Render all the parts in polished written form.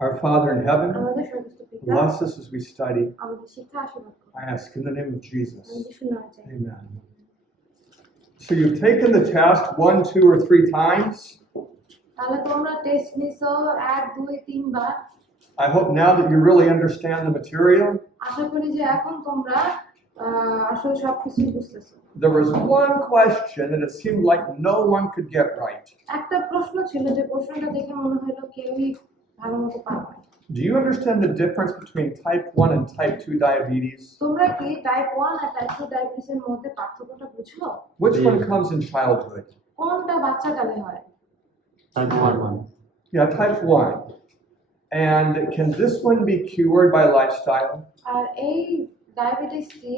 Our Father in heaven, আমাদের সমস্ত পিতা bless us as we study. আমাদের শিক্ষা আশীর্বাদ করুন। I ask in the name of আমি Jesus. যিশুর নামে চাই। Amen. So you've taken the test 1, 2, or 3 times. তাহলে তোমরা টেস্ট নিছো 1, 2, 3 বার। I hope now that you really understand the material. আশা করি যে এখন তোমরা আসলে সবকিছু বুঝতেছো। There was one question that it seemed like no one could get right. একটা প্রশ্ন ছিল যে প্রশ্নটা দেখে মনে হলো কেউই ভালোমতো পারবে না। Do you understand the difference between type 1 and type 2 diabetes? তোমরা কি টাইপ 1 আর টাইপ 2 ডায়াবেটিসের মধ্যে পার্থক্যটা বুঝো? Which one comes in childhood? কোনটা বাচ্চাকালে হয়? Type 1. Yeah, type 1. And can this one be cured by lifestyle? আর এই ডায়াবেটিস কি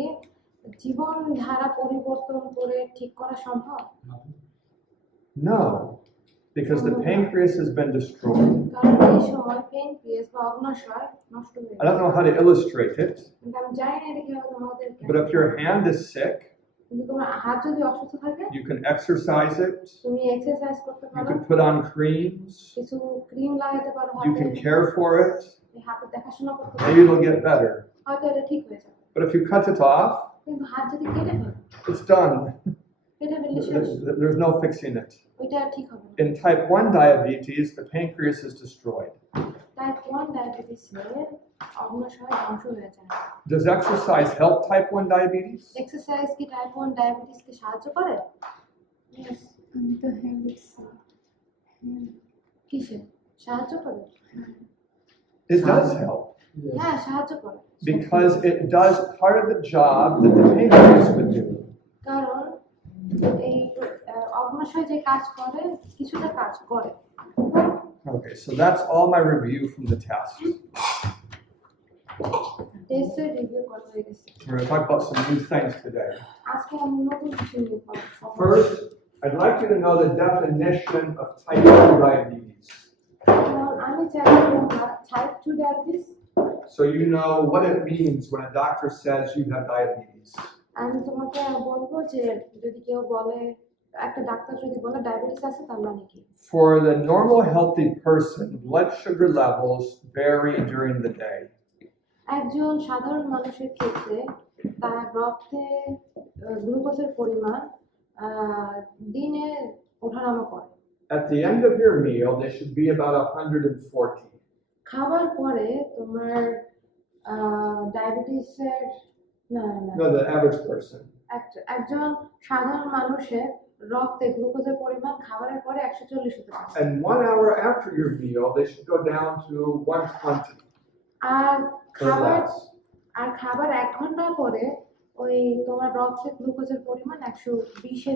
জীবনধারা পরিবর্তন করে ঠিক করা সম্ভব? No, because the pancreas has been destroyed. কারণ এই সময় প্যানক্রিয়াস বা অগ্ন্যাশয় নষ্ট হয়ে I don't know how to illustrate it, কিন্তু আমি জানি না এটা কিভাবে তোমাদেরকে but if your hand is sick, কিন্তু তোমার হাত যদি অসুস্থ থাকে you can exercise it, তুমি এক্সারসাইজ করতে you পারো, can put on creams, কিছু ক্রিম লাগাতে পারো you হাতে, can care for it, হাতে দেখাশোনা করতে পারো, maybe it'll get better. হয়তো এটা ঠিক হয়ে যাবে। But if you cut it off, কিন্তু হাত যদি কেটে ফেলো, it's done. কেটে ফেললে শেষ, There's no fixing it. ওইটা আর ঠিক হবে না। In type 1 diabetes, the pancreas is destroyed. Type 1 ডায়াবেটিসের অগ্ন্যাশয় ধ্বংস হয়ে যায়। Does exercise help type 1 diabetes? Exercise কি টাইপ 1 ডায়াবেটিসকে সাহায্য করে? Yes, and the habits. কিসে সাহায্য করে? It does help হ্যাঁ সাহায্য করে, because it does part of the job that the pancreas would do. কারণ এই অগ্ন্যাশয় যে কাজ করে কিছুটা কাজ করে। Okay, so that's all my review from the test. টেস্টের রিভিউ করা হয়ে গেছে। We're going to talk about some new things today. আজকে আমি নতুন কিছু নিয়ে কথা বলবো। First, I'd like you to know the definition of type 2 diabetes. কারণ আমি চাই তোমরা টাইপ 2 diabetes, So you know what it means when a doctor says you have diabetes. আমি তোমাকে বলবো যে যদি কেউ বলে, একটা ডাক্তার যদি বলে ডায়াবেটিস আছে তার মানে কি? For the normal healthy person, blood sugar levels vary during the day. একজন সাধারণ মানুষের ক্ষেত্রে তার রক্তে গ্লুকোজের পরিমাণ দিনে ওঠানামা করে। At the end of your meal, they should be about 140. খাবার পরে তোমার ডায়াবেটিসের না না No, the average person. একজন সাধারণ মানুষের রক্তে গ্লুকোজের পরিমাণ খাবারের পরে 140 হতে পারে। And 1 hour after your meal, they should go down to 120. আর খাবার Relax. আর খাবার 1 ঘন্টা পরে ওই তোমার রক্তে গ্লুকোজের পরিমাণ 120 এ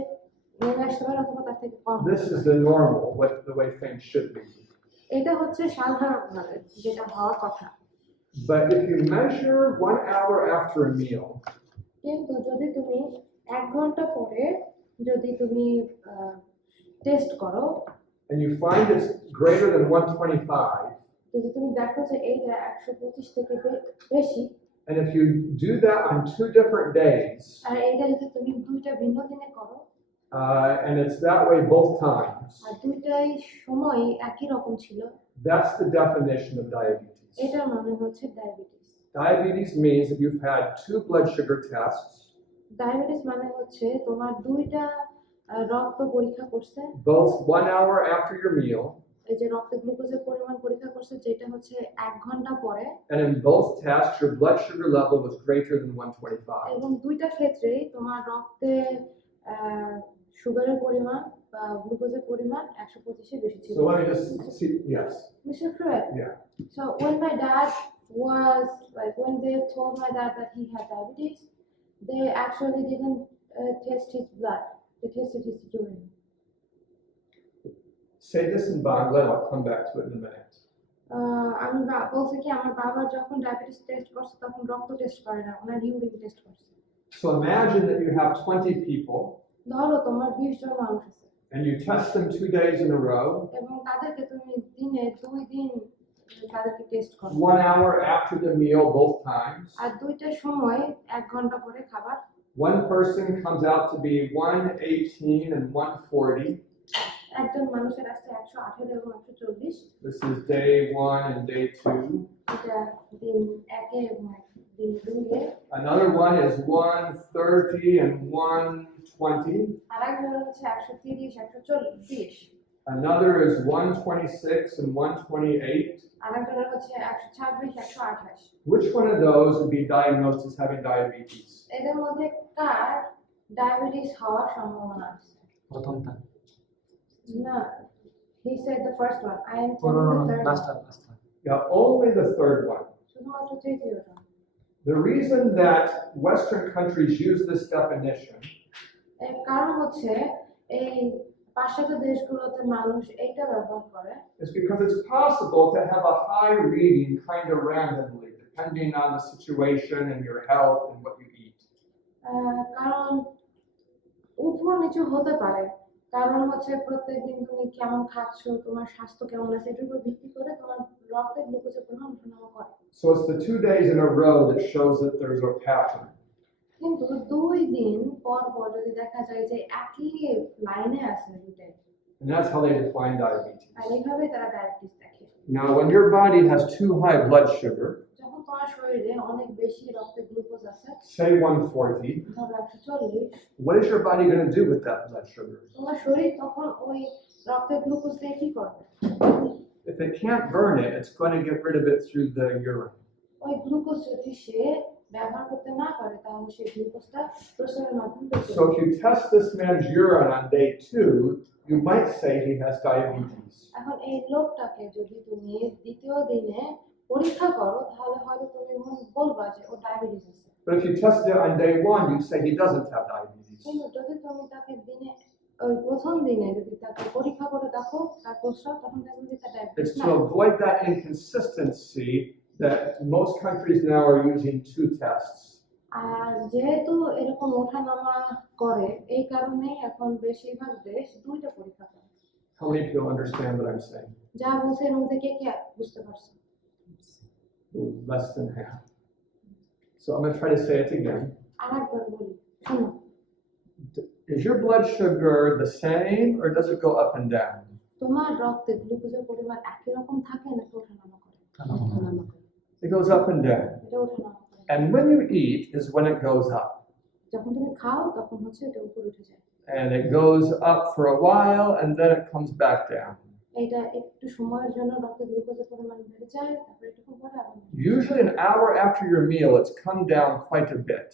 নেমে আসতে পারে অথবা তার থেকে কম। This is the normal, the way things should be. এটা হচ্ছে সাধারণভাবে যেটা হওয়ার কথা। But if you measure 1 hour after a meal, কিন্তু যদি তুমি 1 ঘন্টা পরে যদি তুমি টেস্ট করো and you find it's greater than 125, যদি তুমি দেখো যে এইটা 125 থেকে বেশি, and if you do that on 2 different days, আর এইটা যদি তুমি দুইটা ভিন্ন দিনে করো and it's that way both times, আর দুইটাই সময় একই রকম ছিল, that's the definition of diabetes. এটার মানে হচ্ছে diabetes. Diabetes means that you've had 2 blood sugar tests, diabetes মানে হচ্ছে তোমার দুইটা রক্ত পরীক্ষা করছে, both 1 hour after your meal, এই যে রক্তে গ্লুকোজের পরিমাণ পরীক্ষা করছে যেটা হচ্ছে 1 ঘন্টা পরে, and in both tests your blood sugar level was greater than 125. এবং দুইটা ক্ষেত্রেই তোমার রক্তে সুগারের পরিমাণ বা গ্লুকোজের পরিমাণ 125 এর বেশি ছিল। So let me just see, yes, Mr. Fred, yeah. so when my dad was like when they told my dad that he had diabetes, they actually didn't test his blood, they tested his urine. Say this in Bangla, and I'll come back to it in a minute. আমি বলছি কি আমার বাবা যখন diabetes test করছে তখন রক্ত টেস্ট করে না, ওনার ইউরিন টেস্ট করছে। So imagine that you have 20 people, ধরো তোমার 20 জন মানুষ আছে and you test them 2 days in a row, এবং তাদেরকে তুমি দিনে 2 দিন তাদেরকে টেস্ট করো, 1 hour after the meal both times. আর দুইটা সময় 1 ঘন্টা পরে খাবার। One person comes out to be 118 and 140. একজন মানুষের আছে 118 এবং 140। This is day 1 and day 2. এটা দিন 1 এবং দিন 2 এ। Another one is 130 and 120. আর একজন হচ্ছে 130 140। Another is 126 and 128. আর একজন হচ্ছে 126 128। Which one of those would be diagnosed as having diabetes? এদের মধ্যে কার ডায়াবেটিস হওয়ার সম্ভাবনা আছে? প্রথমটা না, he said the first one. I am no, telling the third one. লাস্টটা Yeah, only the third one. শুধুমাত্র তৃতীয়টা। The reason that Western countries use this definition এর কারণ হচ্ছে এই পাশ্চাত্য দেশগুলোতে মানুষ এইটা ব্যবহার করে is because it's possible to have a high reading kind of randomly, depending on the situation and your health and what you eat. কারণ উপর নিচু হতে পারে, কারণ হচ্ছে প্রত্যেকদিন তুমি কেমন খাচ্ছ, তোমার স্বাস্থ্য কেমন আছে, এটার উপর ভিত্তি করে তোমার রক্তে গ্লুকোজের পরিমাণ ওঠানামা করে। So it's the 2 days in a row that shows that there's a pattern. কিন্তু 2 দিন পর পর যদি দেখা যায় যে একই লাইনে আছে দুটাই, And that's how they define diabetes. আর এইভাবে তারা ডায়াবেটিস দেখে। Now, when your body has too high blood sugar, যখন তোমার শরীরে অনেক বেশি রক্তে গ্লুকোজ আছে, say 140, ধরো 140, what is your body going to do with that blood sugar? তোমার শরীর তখন ওই রক্তের গ্লুকোজ দিয়ে কি করবে? If it can't burn it, it's going to get rid of it through the urine. ওই গ্লুকোজ যদি সে ব্যবহার করতে না পারে তাহলে সেই গ্লুকোজটা প্রস্রাবের মাধ্যমে বের So করে। if you test this man's urine on day 2, you might say he has diabetes. এখন এই লোকটাকে যদি তুমি দ্বিতীয় দিনে পরীক্ষা করো তাহলে হয়তো তুমি বলবা যে ও ডায়াবেটিস আছে। But if you test it on day 1, you say he doesn't have diabetes. কিন্তু যদি তুমি তাকে দিনে ওই প্রথম দিনে যদি তাকে পরীক্ষা করে দেখো তার প্রস্রাব, তখন দেখবে যে তার ডায়াবেটিস It's না। to avoid that inconsistency that most countries now are using 2 tests. আর যেহেতু এরকম ওঠানামা করে এই কারণে এখন বেশিরভাগ দেশ 2টা পরীক্ষা করে। How many people understand what I'm saying? যা বলছে এর মধ্যে কে কে বুঝতে পারছো? Ooh, less than half. So I'm going to try to say it again. আর একবার বলি, শোনো, Is your blood sugar the same or does it go up and down? তোমার রক্তে গ্লুকোজের পরিমাণ একই রকম থাকে নাকি ওঠানামা করে? ওঠানামা করে। It goes up and down. এটা ওঠানামা করে। And when you eat is when it goes up. যখন তুমি খাও তখন হচ্ছে এটা উপরে উঠে যায়। And it goes up for a while and then it comes back down. এটা একটু সময়ের জন্য রক্তে গ্লুকোজের পরিমাণ বেড়ে যায়, তারপরে একটু পরে আবার বেড়ে যায়। Usually an hour after your meal, it's come down quite a bit.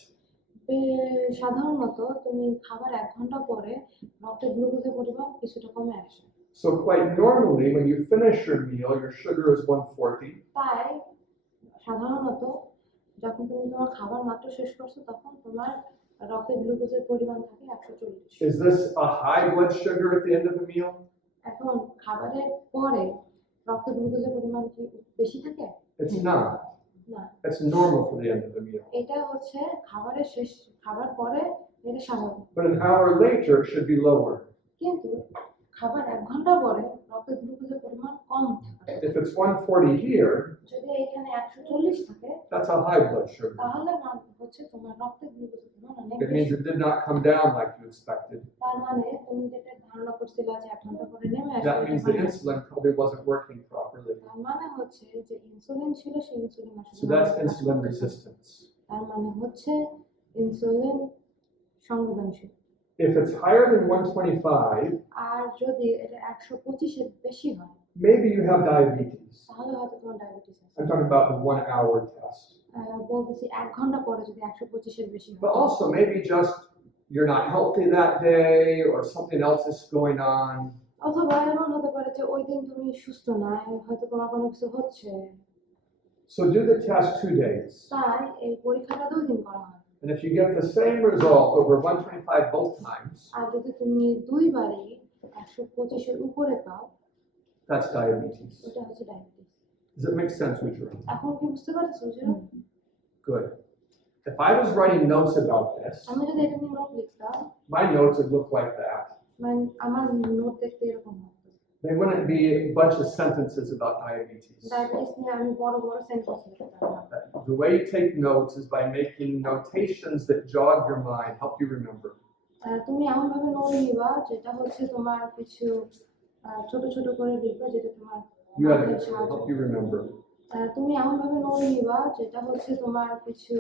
সাধারণত তুমি খাবার 1 ঘন্টা পরে রক্তে গ্লুকোজের পরিমাণ কিছুটা কমে আসে। So quite normally, when you finish your meal, your sugar is 140. তাই সাধারণত যখন তুমি তোমার খাবার মাত্র শেষ করছো তখন তোমার রক্তে গ্লুকোজের পরিমাণ থাকে 140। Is this a high blood sugar at the end of the meal? এখন খাবারের পরে রক্তে গ্লুকোজের পরিমাণ কি বেশি থাকে? It's not. না, It's normal for the end of the meal. এটা হচ্ছে খাবারের শেষ, খাবার পরে এটা স্বাভাবিক। But an hour later, it should be lower. কিন্তু খাবার 1 ঘন্টা পরে রক্তে গ্লুকোজের পরিমাণ কম থাকে। If it's 140 here, যদি এখানে 140 থাকে that's a high blood sugar. তাহলে হচ্ছে তোমার রক্তে গ্লুকোজের পরিমাণ অনেক It means বেশি। it did not come down like you expected. তার মানে তুমি যেটা ধারণা করছিলে যে 1 ঘন্টা পরে নেমে That আসবে, means the insulin probably wasn't working properly. তার মানে হচ্ছে যে ইনসুলিন ছিল সেই ইনসুলিন আসলে So that's কাজ insulin করতেছে। resistance. তার মানে হচ্ছে ইনসুলিন সংবেদনশীল। If it's higher than 125, আর যদি এটা 125 এর বেশি হয় maybe you have diabetes. তাহলে হয়তো তোমার ডায়াবেটিস আছে। I'm talking about the 1 hour test. বলতেছি 1 ঘন্টা পরে যদি 125 এর বেশি But হয়। also maybe just you're not healthy that day or something else is going on. অথবা এমন হতে পারে যে ওই দিন তুমি সুস্থ না, হয়তো তোমার কোনো কিছু হচ্ছে, So do the test 2 days. তাই এই পরীক্ষাটা 2 দিন করা হয়। And if you get the same result over 125 both times, আর যদি তুমি 2 বারই 125 এর উপরে পাও that's diabetes. ওটা হচ্ছে diabetes. Does it make sense, Ujjwal? এখন কি বুঝতে পারছো যে Good. If I was writing notes about this, আমি যদি এটা নিয়ে নোট লিখতাম, my notes would look like that. মানে আমার নোট দেখতে এরকম হতো। They wouldn't be a bunch of sentences about diabetes. Diabetes নিয়ে আমি বড় বড় সেন্টেন্স লিখতাম না। The way you take notes is by making notations that jog your mind, help you remember. তুমি এমন ভাবে নোট নিবা যেটা হচ্ছে তোমার কিছু ছোট ছোট করে লিখবা যেটা তোমার You had মাথায় to সাহায্য help you remember. তুমি এমন ভাবে নোট নিবা যেটা হচ্ছে তোমার কিছু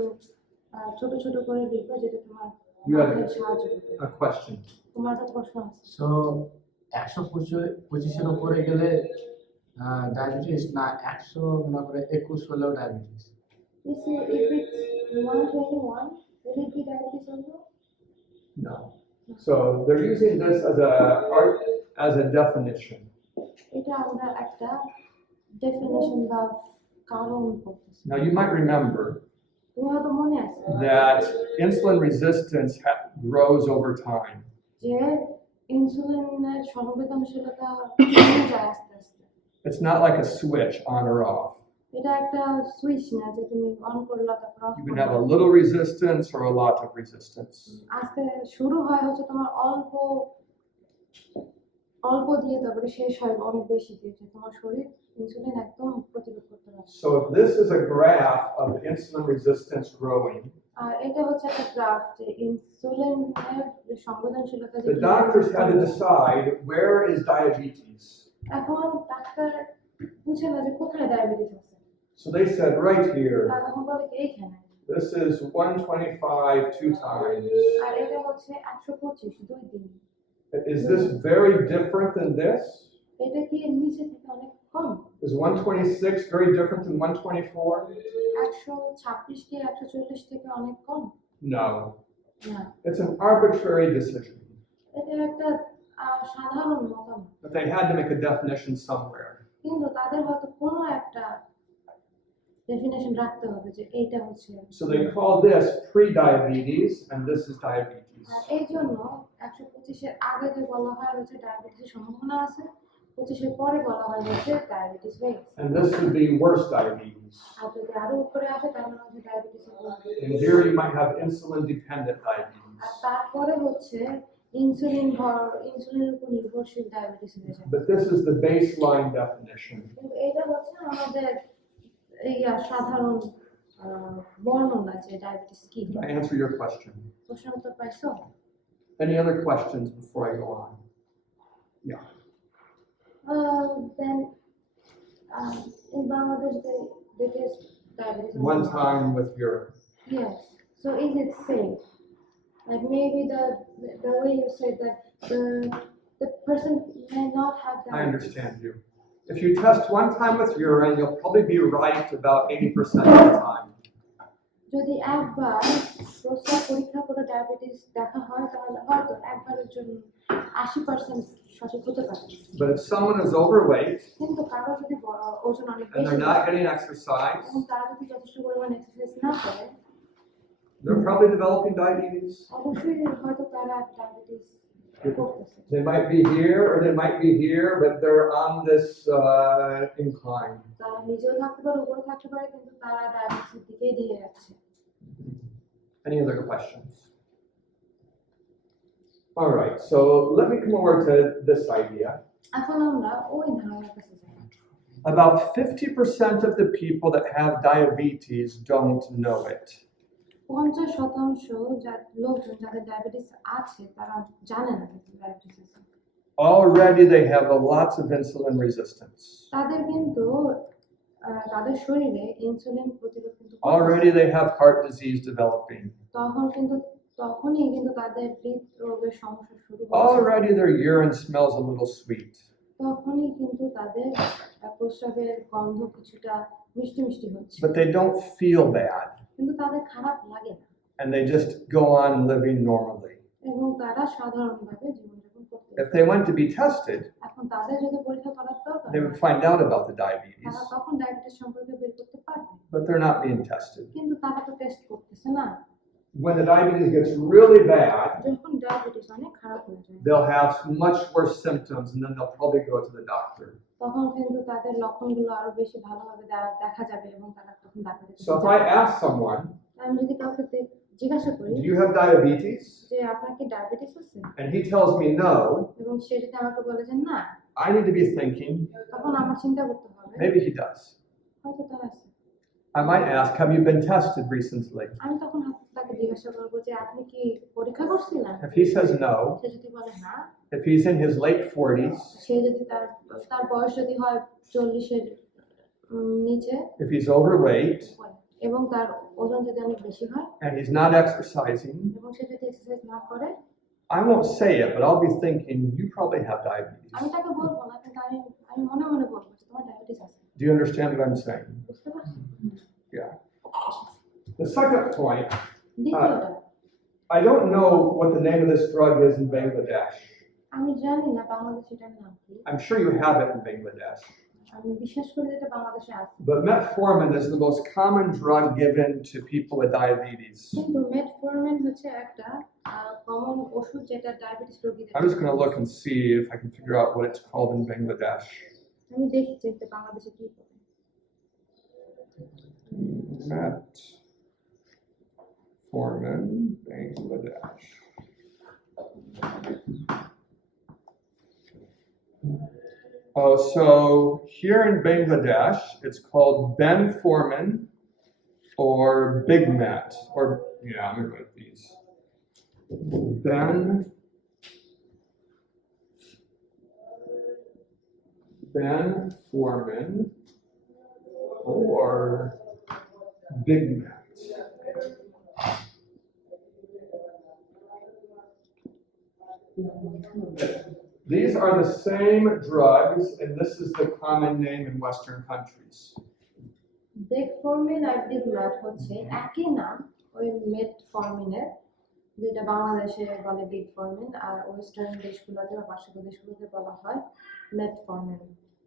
ছোট ছোট করে লিখবা যেটা তোমার You had মাথায় সাহায্য করবে a question. তোমার একটা প্রশ্ন আছে সো 125-এর উপরে গেলে ডায়াবেটিস না 100 মনে করে 21 হলেও diabetes? if it's 121 will it be diabetes also No. So they're using this as a definition. এটা আমরা একটা ডেফিনিশন বা কারণ করতেছি Now you might remember তুমি হয়তো মনে আছে that insulin resistance grows over time. যে ইনসুলিনের সংবেদনশীলতা কমে যায় আস্তে আস্তে It's not like a switch on or off. এটা একটা সুইচ না যে তুমি অন করলা তারপর of You can have a little resistance or a lot of resistance. আস্তে শুরু হয় হচ্ছে তোমার অল্প অল্প দিয়ে তারপরে শেষ হয় অনেক বেশি দিয়ে যে তোমার শরীর ইনসুলিন একদম প্রতিরোধ করতে পারে So if this is a graph of insulin resistance growing, আর এটা হচ্ছে একটা গ্রাফ যে ইনসুলিনের যে সংবেদনশীলতা যে the doctors had to decide where is diabetes. এখন ডাক্তার বুঝে না যে কোথায় ডায়াবেটিস আছে So they said right here, তারা তখন বলে কি এইখানে this is 125 two times. আর এটা হচ্ছে 125 দুই দিন Is this very different than this? এটা কি এর নিচে থেকে অনেক কম Is 126 very different than 124? 126 কি 140 থেকে অনেক কম No. না It's an arbitrary decision. এটা একটা সাধারণ মতামত But they had to make a definition somewhere. কিন্তু তাদের হয়তো কোনো একটা ডেফিনেশন রাখতে হবে যে এইটা হচ্ছে So they call this pre-diabetes and this is diabetes. আর এই জন্য 125 এর আগে যে বলা হয় হচ্ছে ডায়াবেটিসের সম্ভাবনা আছে 25 এর পরে বলা হয় হচ্ছে ডায়াবেটিস হয়ে গেছে And this would be worse diabetes. আর যদি আরো উপরে আসে তার মানে হচ্ছে diabetes And here you might have insulin-dependent diabetes. আর তারপরে হচ্ছে ইনসুলিনের উপর নির্ভরশীল ডায়াবেটিস হয়ে যায় But this is the baseline definition. কিন্তু এটা হচ্ছে আমাদের এই সাধারণ বর্ণনা যে ডায়াবেটিস কি Did I answer your question? প্রশ্ন উত্তর পাইছো Any other questions before I go on? Yeah. then in Bangladesh they test diabetes on One dogs. time with urine. Yes. So is it safe? Like maybe the way you said that the person may not have diabetes. I understand you. If you test one time with urine, you'll probably be right about 80% of the time. যদি একবার প্রস্রাব পরীক্ষা করে ডায়াবেটিস দেখা হয় তাহলে হয়তো একবারের জন্য 80% সঠিক হতে পারে But if someone is overweight কিন্তু কারো যদি ওজন অনেক and বেশি they're not হয় getting exercise, এবং তারা যদি যথেষ্ট পরিমাণ এক্সারসাইজ না করে they're probably developing diabetes. অবশ্যই হয়তো তারা ডায়াবেটিস করতেছে They might be here or they might be here, but they're on this incline. তারা নিজেও থাকতে পারে উপরে থাকতে পারে কিন্তু তারা ডায়াবেটিসের দিকেই দিয়ে যাচ্ছে Any other questions? All right, so let me come over to this idea. এখন আমরা ওই ধারণার কাছে যাই About 50% of the people that have diabetes don't know it. 50% লোকজন যাদের ডায়াবেটিস আছে তারা জানে না যে ডায়াবেটিস আছে Already they have lots of insulin resistance. তাদের কিন্তু তাদের শরীরে ইনসুলিন প্রতিরোধ কিন্তু কম Already আছে। they have heart disease developing. তখনই কিন্তু তাদের হৃদরোগের সমস্যা শুরু হচ্ছে Already their urine smells a little sweet. তখনই কিন্তু তাদের প্রস্রাবের গন্ধ কিছুটা মিষ্টি মিষ্টি হচ্ছে But they don't feel bad. কিন্তু তাদের খারাপ লাগে না And they just go on living normally. এবং তারা সাধারণভাবে জীবনযাপন করতে If they went to be tested, এখন তাদের যদি পরীক্ষা করার দরকার they would find out about the diabetes. তারা তখন ডায়াবেটিস সম্পর্কে বের করতে পারবে But they're not being tested. কিন্তু তারা তো টেস্ট করতেছে না When the diabetes gets really bad, যখন ডায়াবেটিস অনেক খারাপ হয়ে যায় they'll have much worse symptoms and then they'll probably go to the doctor. তখন কিন্তু তাদের লক্ষণগুলো আরো বেশি ভালোভাবে দেখা যাবে এবং তারা তখন ডাক্তারের কাছে So if যাবে। I ask someone, আমি যদি কাউকে জিজ্ঞাসা করি do you have diabetes? যে আপনার কি ডায়াবেটিস আছে And he tells me no, এবং সে যদি আমাকে বলে যে না I need to be thinking, তখন আমার চিন্তা করতে হবে maybe he does. হয়তো তার আছে I might ask, have you been tested recently? আমি তখন তাকে জিজ্ঞাসা করবো যে আপনি কি পরীক্ষা করছিলেন If he says no, সে যদি বলে না if he's in his late 40s, সে যদি তার তার বয়স যদি হয় 40-এর নিচে if he's overweight, এবং তার ওজন যদি অনেক বেশি হয় and he's not exercising, এবং সে যদি এক্সারসাইজ না করে, I won't say it, but I'll be thinking, you probably have diabetes. আমি তাকে বলবো না, কিন্তু আমি মনে মনে বলবো যে তোমার ডায়াবেটিস আছে। Do you understand what I'm saying? বুঝতে পারছো? Yeah. The second point, দ্বিতীয়টা, I don't know what the name of this drug is in Bangladesh. আমি জানি না বাংলাদেশে এটার নাম কি, I'm sure you have it in Bangladesh. আমি বিশ্বাস করি যে এটা বাংলাদেশে আছে। But metformin is the most common drug given to people with diabetes. কিন্তু মেটফর্মিন হচ্ছে একটা কমন ওষুধ যেটা ডায়াবেটিস রোগীদের। I'm just going to look and see if I can figure out what it's called in Bangladesh. আমি দেখি যে এটা বাংলাদেশে কি বলে। Metformin, Bangladesh. Oh, so here in Bangladesh, it's called Benformin or Big Met, or yeah, I'm gonna write these. Benformin or Big Met. These are the same drugs, and this is the common name in Western countries. দেখফর্মিন আর বিগম্যাট হচ্ছে একই নাম, ওই মেটফর্মিনের, যেটা বাংলাদেশে বলে বিগফর্মিন, আর ওয়েস্টার্ন দেশগুলোতে বা পাশ্চাত্য দেশগুলোতে বলা হয় metformin.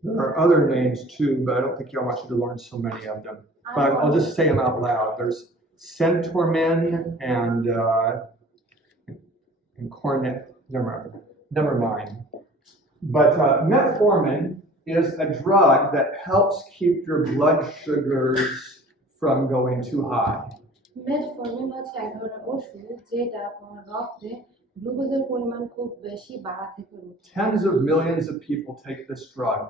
There are other names too, but I don't think I want you to learn so many of them. But I'll just say them out loud. There's Centormin and Cornet. Never mind. But metformin is a drug that helps keep your blood sugars from going too high. Metformin হচ্ছে এক ধরনের ওষুধ যেটা তোমার রক্তে গ্লুকোজের পরিমাণ খুব বেশি বাড়া থেকে রোধে। Tens of millions of people take this drug.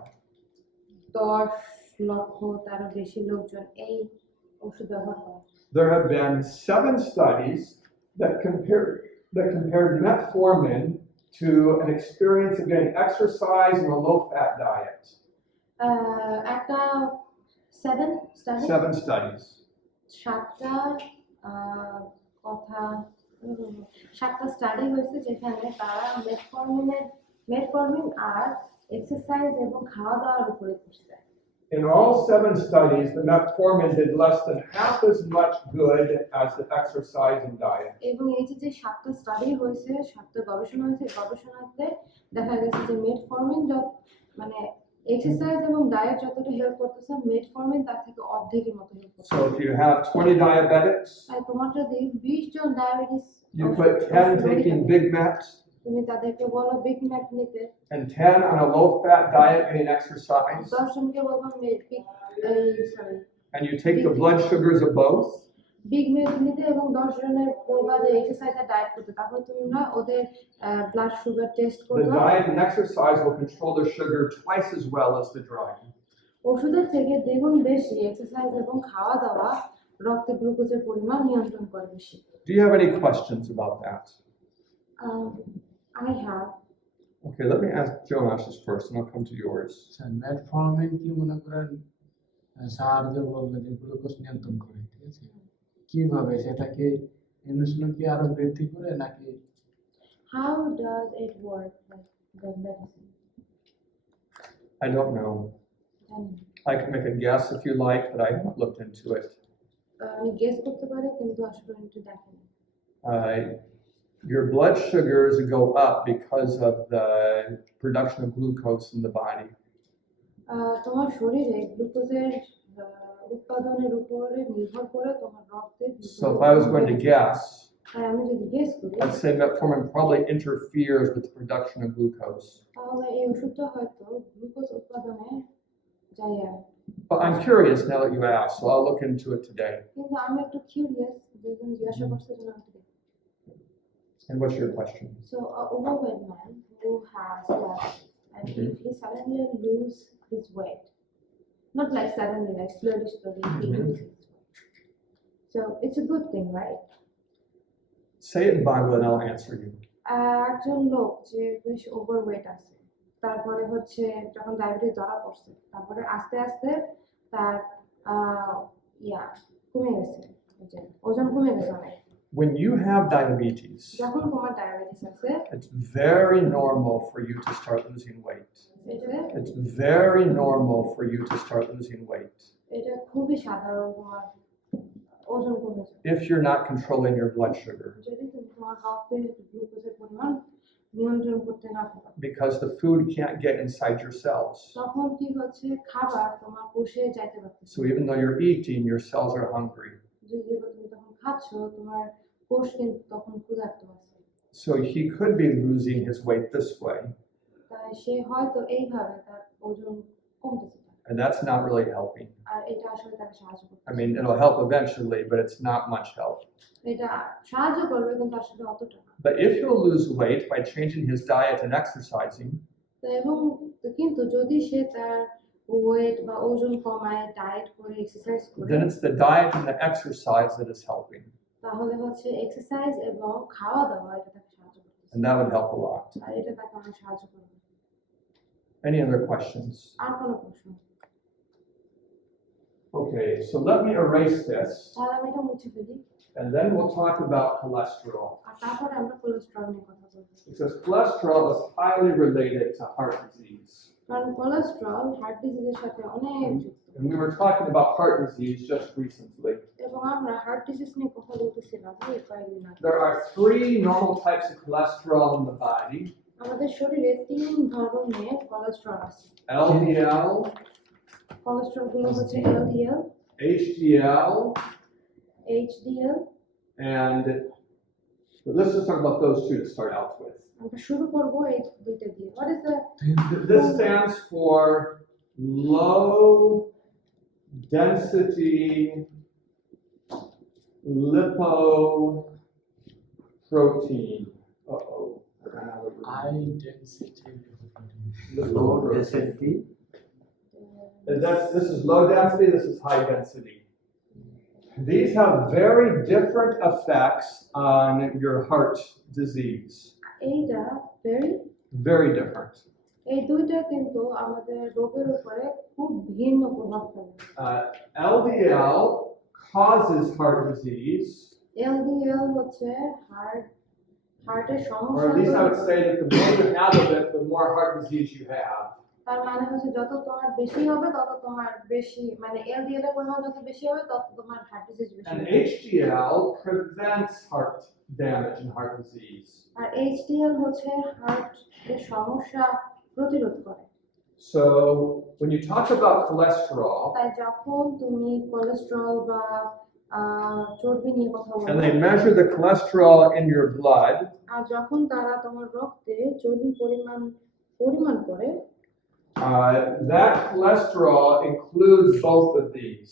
10 লক্ষ তারও বেশি লোকজন এই ওষুধ ব্যবহার করে। There have been 7 studies that compared metformin to an experience of getting exercise and a low-fat diet. একটা 7 স্টাডি, 7 studies. 7টা স্টাডি হয়েছে যেখানে তারা মেটফর্মিন আর এক্সারসাইজ এবং খাওয়া দাওয়ার উপরে করছে। In all 7 studies, the metformin did less than half as much good as the exercise and diet. এবং এই যে 7টা স্টাডি হয়েছে, 7টা গবেষণা হয়েছে, গবেষণাতে দেখা গেছে যে মেটফর্মিন মানে এক্সারসাইজ এবং ডায়েট যতটা হেল্প করতেছে, মেটফর্মিন তার থেকে অর্ধেকের মতো হেল্প করছে। So if you have 20 diabetics, তাই তোমার যদি 20 জন diabetes, you put 10 taking Big Met তুমি তাদেরকে বলো বিগ ম্যাট নিতে, and 10 on a low-fat diet getting exercise, 10 জনকে বলবো and you take the blood sugars of both, বিগ ম্যাট নিতে এবং 10 জনের বলবা যে এক্সারসাইজ আর ডায়েট করতে, তারপর তোমরা ওদের ব্লাড সুগার টেস্ট the করবা। diet and exercise will control the sugar twice as well as the drug. ওষুধের থেকে দ্বিগুণ বেশি এক্সারসাইজ এবং খাওয়া দাওয়া রক্তে গ্লুকোজের পরিমাণ নিয়ন্ত্রণ করে বেশি। Do you have any questions about that? I have. Okay, let me ask Jonas's first, and I'll come to yours. Metformin কি মনে করেন সাহায্য বলবে যে গ্লুকোজ নিয়ন্ত্রণ করে, ঠিক আছে? কিভাবে সেটা কি ইনসুলিন কি আরো বৃদ্ধি করে নাকি? How does it work, like the medicine? I don't know. I can make a guess if you like, but I haven't looked into it. আমি গেস করতে পারি কিন্তু আসলে একটু দেখেন। Your blood sugars go up because of the production of glucose in the body. তোমার শরীরে গ্লুকোজের উৎপাদনের উপরে নির্ভর করে তোমার রক্তে। So if I was going to guess, আমি যদি গেস করি, I'd say metformin probably interferes with the production of glucose. তাহলে এই ওষুধটা হয়তো গ্লুকোজ উৎপাদনে যায়। But I'm curious now that you asked, so I'll look into it today. কিন্তু আমি একটু কিউরিয়াস, যেজন জিজ্ঞাসা করছে জন্য আমি দেখি। And what's your question? So an overweight man who has diabetes, and if he suddenly lose his weight, not like suddenly, like slowly, he loses his weight. So it's a good thing, right? Say it in Bangla and I'll answer you. একজন লোক যে বেশ ওভারওয়েট আছে, তারপরে হচ্ছে যখন ডায়াবেটিস ধরা পড়ছে, তারপরে আস্তে আস্তে তার আহ, ইয়া কমে গেছে, ওই যে ওজন কমে গেছে অনেক। When you have diabetes, যখন তোমার ডায়াবেটিস আছে, it's very normal for you to start losing weight. এটা It's very normal for you to start losing weight এটা খুবই সাধারণ তোমার ওজন কমে যায় if you're not controlling your blood sugar, যদি তুমি তোমার রক্তে গ্লুকোজের পরিমাণ নিয়ন্ত্রণ করতে না পারো। because the food can't get inside your cells. তখন কি হচ্ছে, খাবার তোমার কোষে যাইতে পারতেছে So even though you're eating, your cells are hungry. যদি তুমি তখন খাচ্ছ, তোমার কোষ কিন্তু তখন ক্ষুধার্ত আছে। So he could be losing his weight this way, তাই সে হয়তো এইভাবে তার ওজন কমতেছে না। and that's not really helping. আর এটা আসলে তাকে সাহায্য করবে। I mean, it'll help eventually, but it's not much help. এটা সাহায্য করবে কিন্তু আসলে অতটা না। But if he'll lose weight by changing his diet and exercising, তো এবং কিন্তু যদি সে তার ওয়েট বা ওজন কমায়, ডায়েট করে, এক্সারসাইজ করে, then it's the diet and the exercise that is helping, তাহলে হচ্ছে এক্সারসাইজ এবং খাওয়া দাওয়া এটা তাকে সাহায্য করতেছে। and that would help a lot. আর এটা তাকে অনেক সাহায্য করবে। Any other questions? আর কোনো প্রশ্ন? Okay, so let me erase this, তাহলে আমি এটা মুছে ফেলি, and then we'll talk about cholesterol, আর তারপরে আমরা কোলেস্ট্রল নিয়ে কথা বলবো। because cholesterol is highly related to heart disease. কারণ কোলেস্ট্রল হার্ট ডিজিজের সাথে অনেক যুক্ত, And we were talking about heart disease just recently. এবং আমরা হার্ট ডিজিজ নিয়ে কথা বলতেছিলাম এই কয়েকদিন আগে। There are 3 normal types of cholesterol in the body: আমাদের শরীরে 3 ধরনের কোলেস্ট্রল আছে। LDL, কোলেস্ট্রল গুলো হচ্ছে LDL, HDL, HDL. and let's just talk about those 2 to start out with. আমরা শুরু করব এই দুইটা দিয়ে। What is the This stands for low density lipoprotein. Uh-oh. I ran out of room. high density Lipoprotein. And this is low density, this is high density. These have very different effects on your heart disease. এইটা very, Very different. এই দুইটা কিন্তু আমাদের রোগের উপরে খুব ভিন্ন প্রভাব ফেলে। LDL causes heart disease, LDL হচ্ছে হার্টের or সমস্যা at least I would তৈরি say করে। that the more you have of it, the more heart disease you have. তার মানে হচ্ছে যত তোমার বেশি হবে তত তোমার বেশি, মানে এলডিএল এর পরিমাণ যত বেশি হবে তত তোমার হার্ট ডিজিজ বেশি And হবে। HDL prevents heart damage and heart disease. আর এইচডিএল হচ্ছে হার্টের সমস্যা প্রতিরোধ করে। So when you talk about cholesterol, তাই যখন তুমি কোলেস্ট্রল বা চর্বি নিয়ে কথা and বলো, they measure the cholesterol in your blood, আর যখন তারা তোমার রক্তে চর্বির পরিমাণ করে, that cholesterol includes both of these.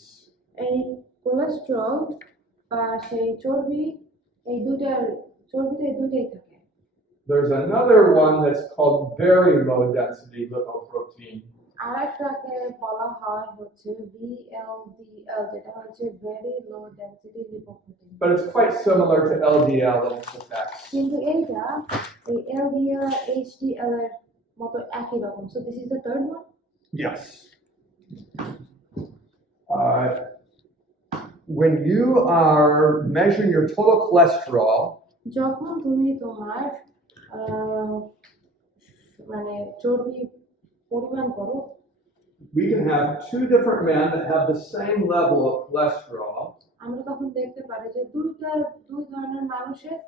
এই কোলেস্ট্রল বা সেই চর্বি, এই চর্বিতে এই দুইটাই থাকে। There's another one that's called very low density lipoprotein. আর একটাকে বলা হয় হচ্ছে VLDL, যেটা হচ্ছে very low density lipoprotein. But it's quite similar to LDL in its effects. কিন্তু এইটা ওই এলডিএল এইচডিএল এর মতো একই রকম। So this is the third one. Yes. When you are measuring your total cholesterol, যখন তুমি তোমার মানে চর্বি পরিমাণ করো, we can have 2 different men that have the same level of cholesterol, আমরা তখন দেখতে পারি যে দুই ধরনের মানুষের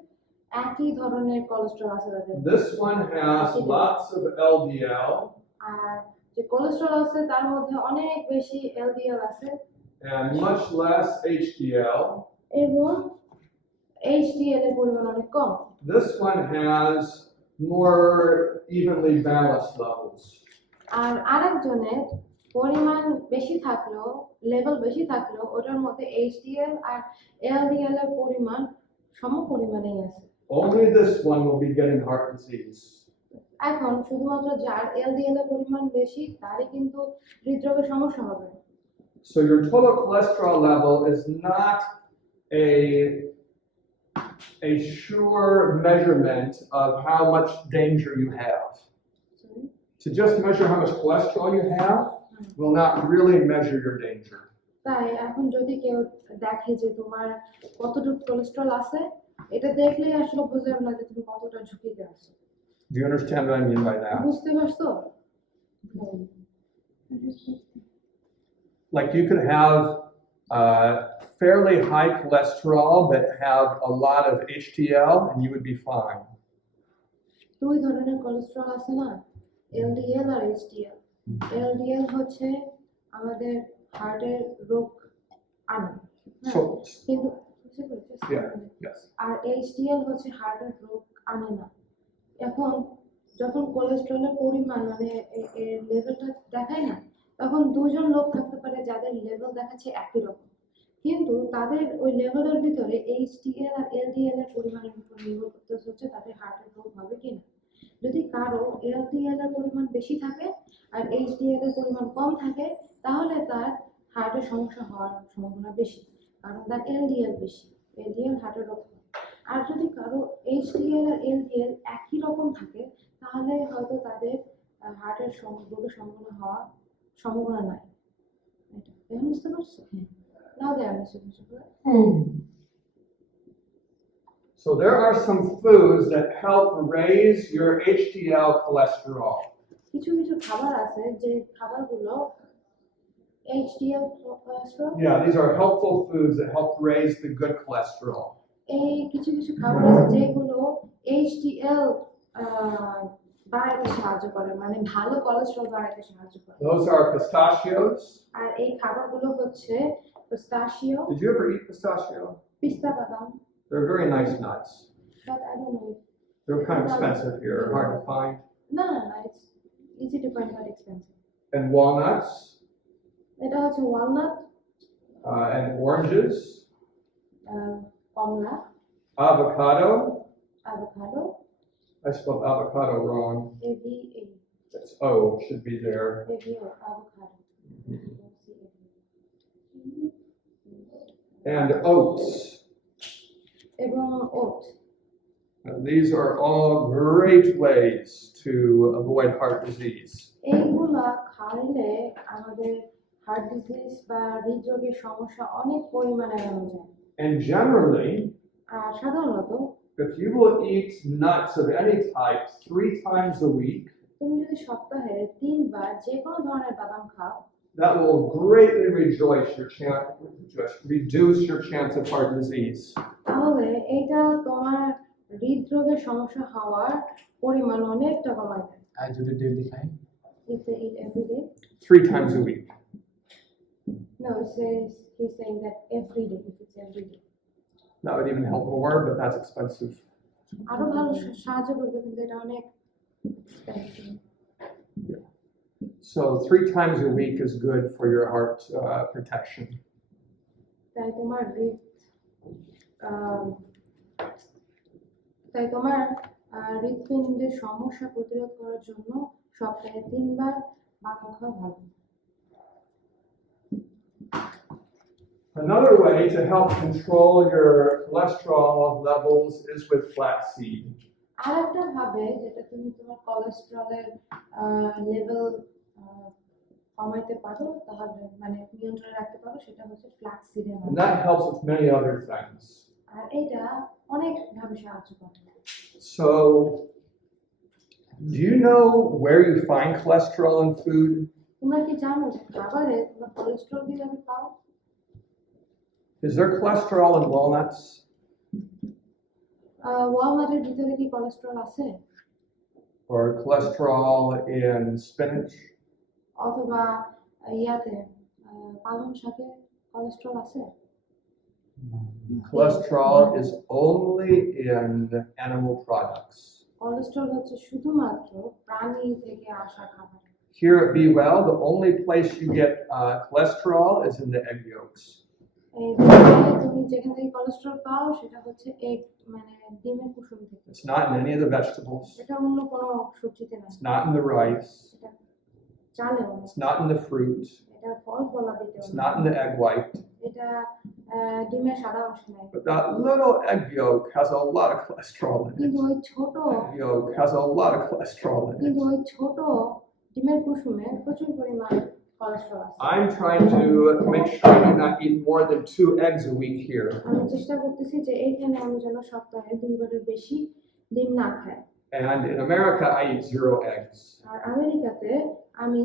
একই ধরনের কোলেস্ট্রল আছে তাদের। this one has lots of LDL আর যে কোলেস্ট্রল আছে তার মধ্যে অনেক বেশি এলডিএল আছে and much less HDL. এবং এইচডিএল এর পরিমাণ অনেক কম। This one has more evenly balanced levels. আর আরেকজনের পরিমাণ বেশি থাকলেও, লেভেল বেশি থাকলেও, ওটার মধ্যে এইচডিএল আর এলডিএল এর পরিমাণ সম পরিমাণেই আছে। Only this one will be getting heart disease. এখন শুধুমাত্র যার এলডিএল এর পরিমাণ বেশি তারই কিন্তু হৃদরোগের সমস্যা হবে। So your total cholesterol level is not a a sure measurement of how much danger you have. Sorry? To just measure how much cholesterol you have will not really measure your danger. তাই এখন যদি কেউ দেখে যে তোমার কতটুকু কোলেস্ট্রল আছে, এটা দেখলেই আসলে বোঝা যাবে না যে তুমি কতটা ঝুঁকিতে আছো। Do you understand what I mean by that? বুঝতে পারছো? Like you could have fairly high cholesterol but have a lot of HDL and you would be fine. দুই ধরনের কোলেস্ট্রল আছে না, এলডিএল আর এইচডিএল। এলডিএল হচ্ছে আমাদের হার্টের রোগ আনে, হ্যাঁ, So, কিন্তু বুঝতে পেরেছো? yeah, yes. আর এইচডিএল হচ্ছে হার্টের রোগ আনে না। এখন যখন কোলেস্ট্রলের পরিমাণ মানে এর লেভেলটা দেখায় না, তখন দুজন লোক থাকতে পারে যাদের লেভেল দেখাচ্ছে একই রকম, কিন্তু তাদের ওই লেভেলের ভিতরে এইচডিএল আর এলডিএল এর পরিমাণের উপর নির্ভর করতে হচ্ছে তাদের হার্টের রোগ হবে কিনা। যদি কারো এলডিএল এর পরিমাণ বেশি থাকে আর এইচডিএল এর পরিমাণ কম থাকে, তাহলে তার হার্টের সমস্যা হওয়ার সম্ভাবনা বেশি, কারণ তার এলডিএল বেশি। এলডিএল হার্টের রোগ হয়। আর যদি কারো এইচডিএল আর এলডিএল একই রকম থাকে, তাহলে হয়তো তাদের হার্টের রোগের সম্ভাবনা নাই। এটা এখন বুঝতে পারছো? নাও দেয় আমি So there are some foods that help raise your HDL cholesterol. কিছু কিছু খাবার আছে যে খাবারগুলো HDL cholesterol, Yeah, these are helpful foods that help raise the good cholesterol. এই কিছু কিছু খাবার আছে যেগুলো এইচডিএল বাড়াতে সাহায্য করে, মানে ভালো কোলেস্ট্রল বাড়াতে সাহায্য করে। Those are pistachios. আর এই খাবারগুলো হচ্ছে পিস্তাশিও, Did you ever eat pistachio? পিস্তা বাদাম, They're very nice nuts. but I don't know. They're kind of expensive here, hard to find. No, it's easy to find but expensive. And walnuts, এটা হচ্ছে walnut, and oranges, কমলা, avocado. Avocado, I spelled avocado wrong. A V A, It's O, should be there. A V O, avocado, And oats. এবং ওট। And these are all great ways to avoid heart disease. এইগুলা খাইলে আমাদের heart disease বা হৃদরোগের সমস্যা অনেক পরিমাণে এড়ানো যায়। And generally, আর সাধারণত if you will eat nuts of any type 3 times a week, তুমি যদি সপ্তাহে 3 বার যে কোনো ধরনের বাদাম খাও, that will greatly reduce your chance of heart disease. তাহলে এটা তোমার হৃদরোগের সমস্যা হওয়ার পরিমাণ অনেকটা কমায় দেয়। আর যদি ডেইলি খাই, If they eat every day? 3 times a week. No, it says he's saying that every day, if it's every day. That would even help more, but that's expensive. আরো ভালো সাহায্য করবে, কিন্তু এটা অনেক expensive. So 3 times a week is good for your heart protection. তাই তোমার হৃদপিণ্ডের সমস্যা প্রতিরোধ করার জন্য সপ্তাহে 3 বার বাদাম খাওয়া ভালো। Another way to help control your cholesterol levels is with flaxseed. আরেকটা ভাবে যেটা তুমি তোমার কোলেস্টেরলের লেভেল কমাইতে পারো, তাহলে মানে নিয়ন্ত্রণে রাখতে পারো, সেটা হচ্ছে ফ্ল্যাক্স সিডের And মাধ্যমে। that helps with many other things. আর এটা অনেক ভাবে সাহায্য করে। So, do you know where you find cholesterol in food? তোমরা কি জানো যে খাবারে তোমরা কোলেস্টেরল কিভাবে পাও? Is there cholesterol in walnuts? ওয়ালনাটের ভিতরে কি কোলেস্টেরল আছে? Or cholesterol in spinach? অথবা ইয়াতে পালং শাকে কোলেস্টেরল আছে? Cholesterol is only in animal products. Cholesterol হচ্ছে শুধুমাত্র প্রাণী থেকে আসা খাবার। Here at Be Well, the only place you get cholesterol is in the egg yolks. তুমি যেখান থেকে কোলেস্টেরল পাও সেটা হচ্ছে এগ, মানে ডিমের কুসুম থেকে। It's not in any of the vegetables. এটা অন্য কোনো সবজিতে না, It's not in the rice. এটা চালেও না, It's not in the fruit. এটা ফল ফলাদিতেও It's না, not in the egg white. এটা ডিমের সাদা অংশ নেয়। But that little egg yolk has a lot of cholesterol in কিন্তু it. ওই ছোট Egg yolk has a lot of cholesterol in কিন্তু it. ওই ছোট ডিমের কুসুমে প্রচুর পরিমাণ কোলেস্টেরল আছে। I'm trying to make sure I do not eat more than 2 eggs a week here. আমি চেষ্টা করতেছি যে এইখানে আমি যেন সপ্তাহে 2 বারের বেশি ডিম না খাই। And in America, I eat 0 eggs. আর আমেরিকাতে আমি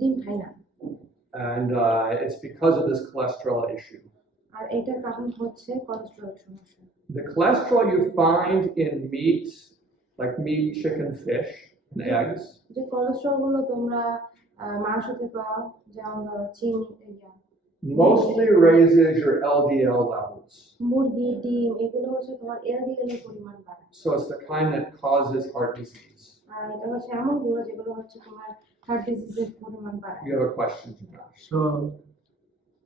ডিম খাই না। And it's because of this cholesterol issue. আর এটার কারণ হচ্ছে কোলেস্টেরলের সমস্যা। The cholesterol you find in meat, like meat, chicken, fish, and eggs, যে কোলেস্টেরল গুলো তোমরা মাংসতে পাও, যেমন ধরো চিনি, mostly raises your LDL levels. মুরগি, ডিম, এগুলো হচ্ছে তোমার এলডিএল এর পরিমাণ বাড়ায়। So it's the kind that causes heart disease. আর এটা হচ্ছে এমন গুলো যেগুলো হচ্ছে তোমার হার্ট ডিজিজের পরিমাণ বাড়ায়। You have a question, Josh? So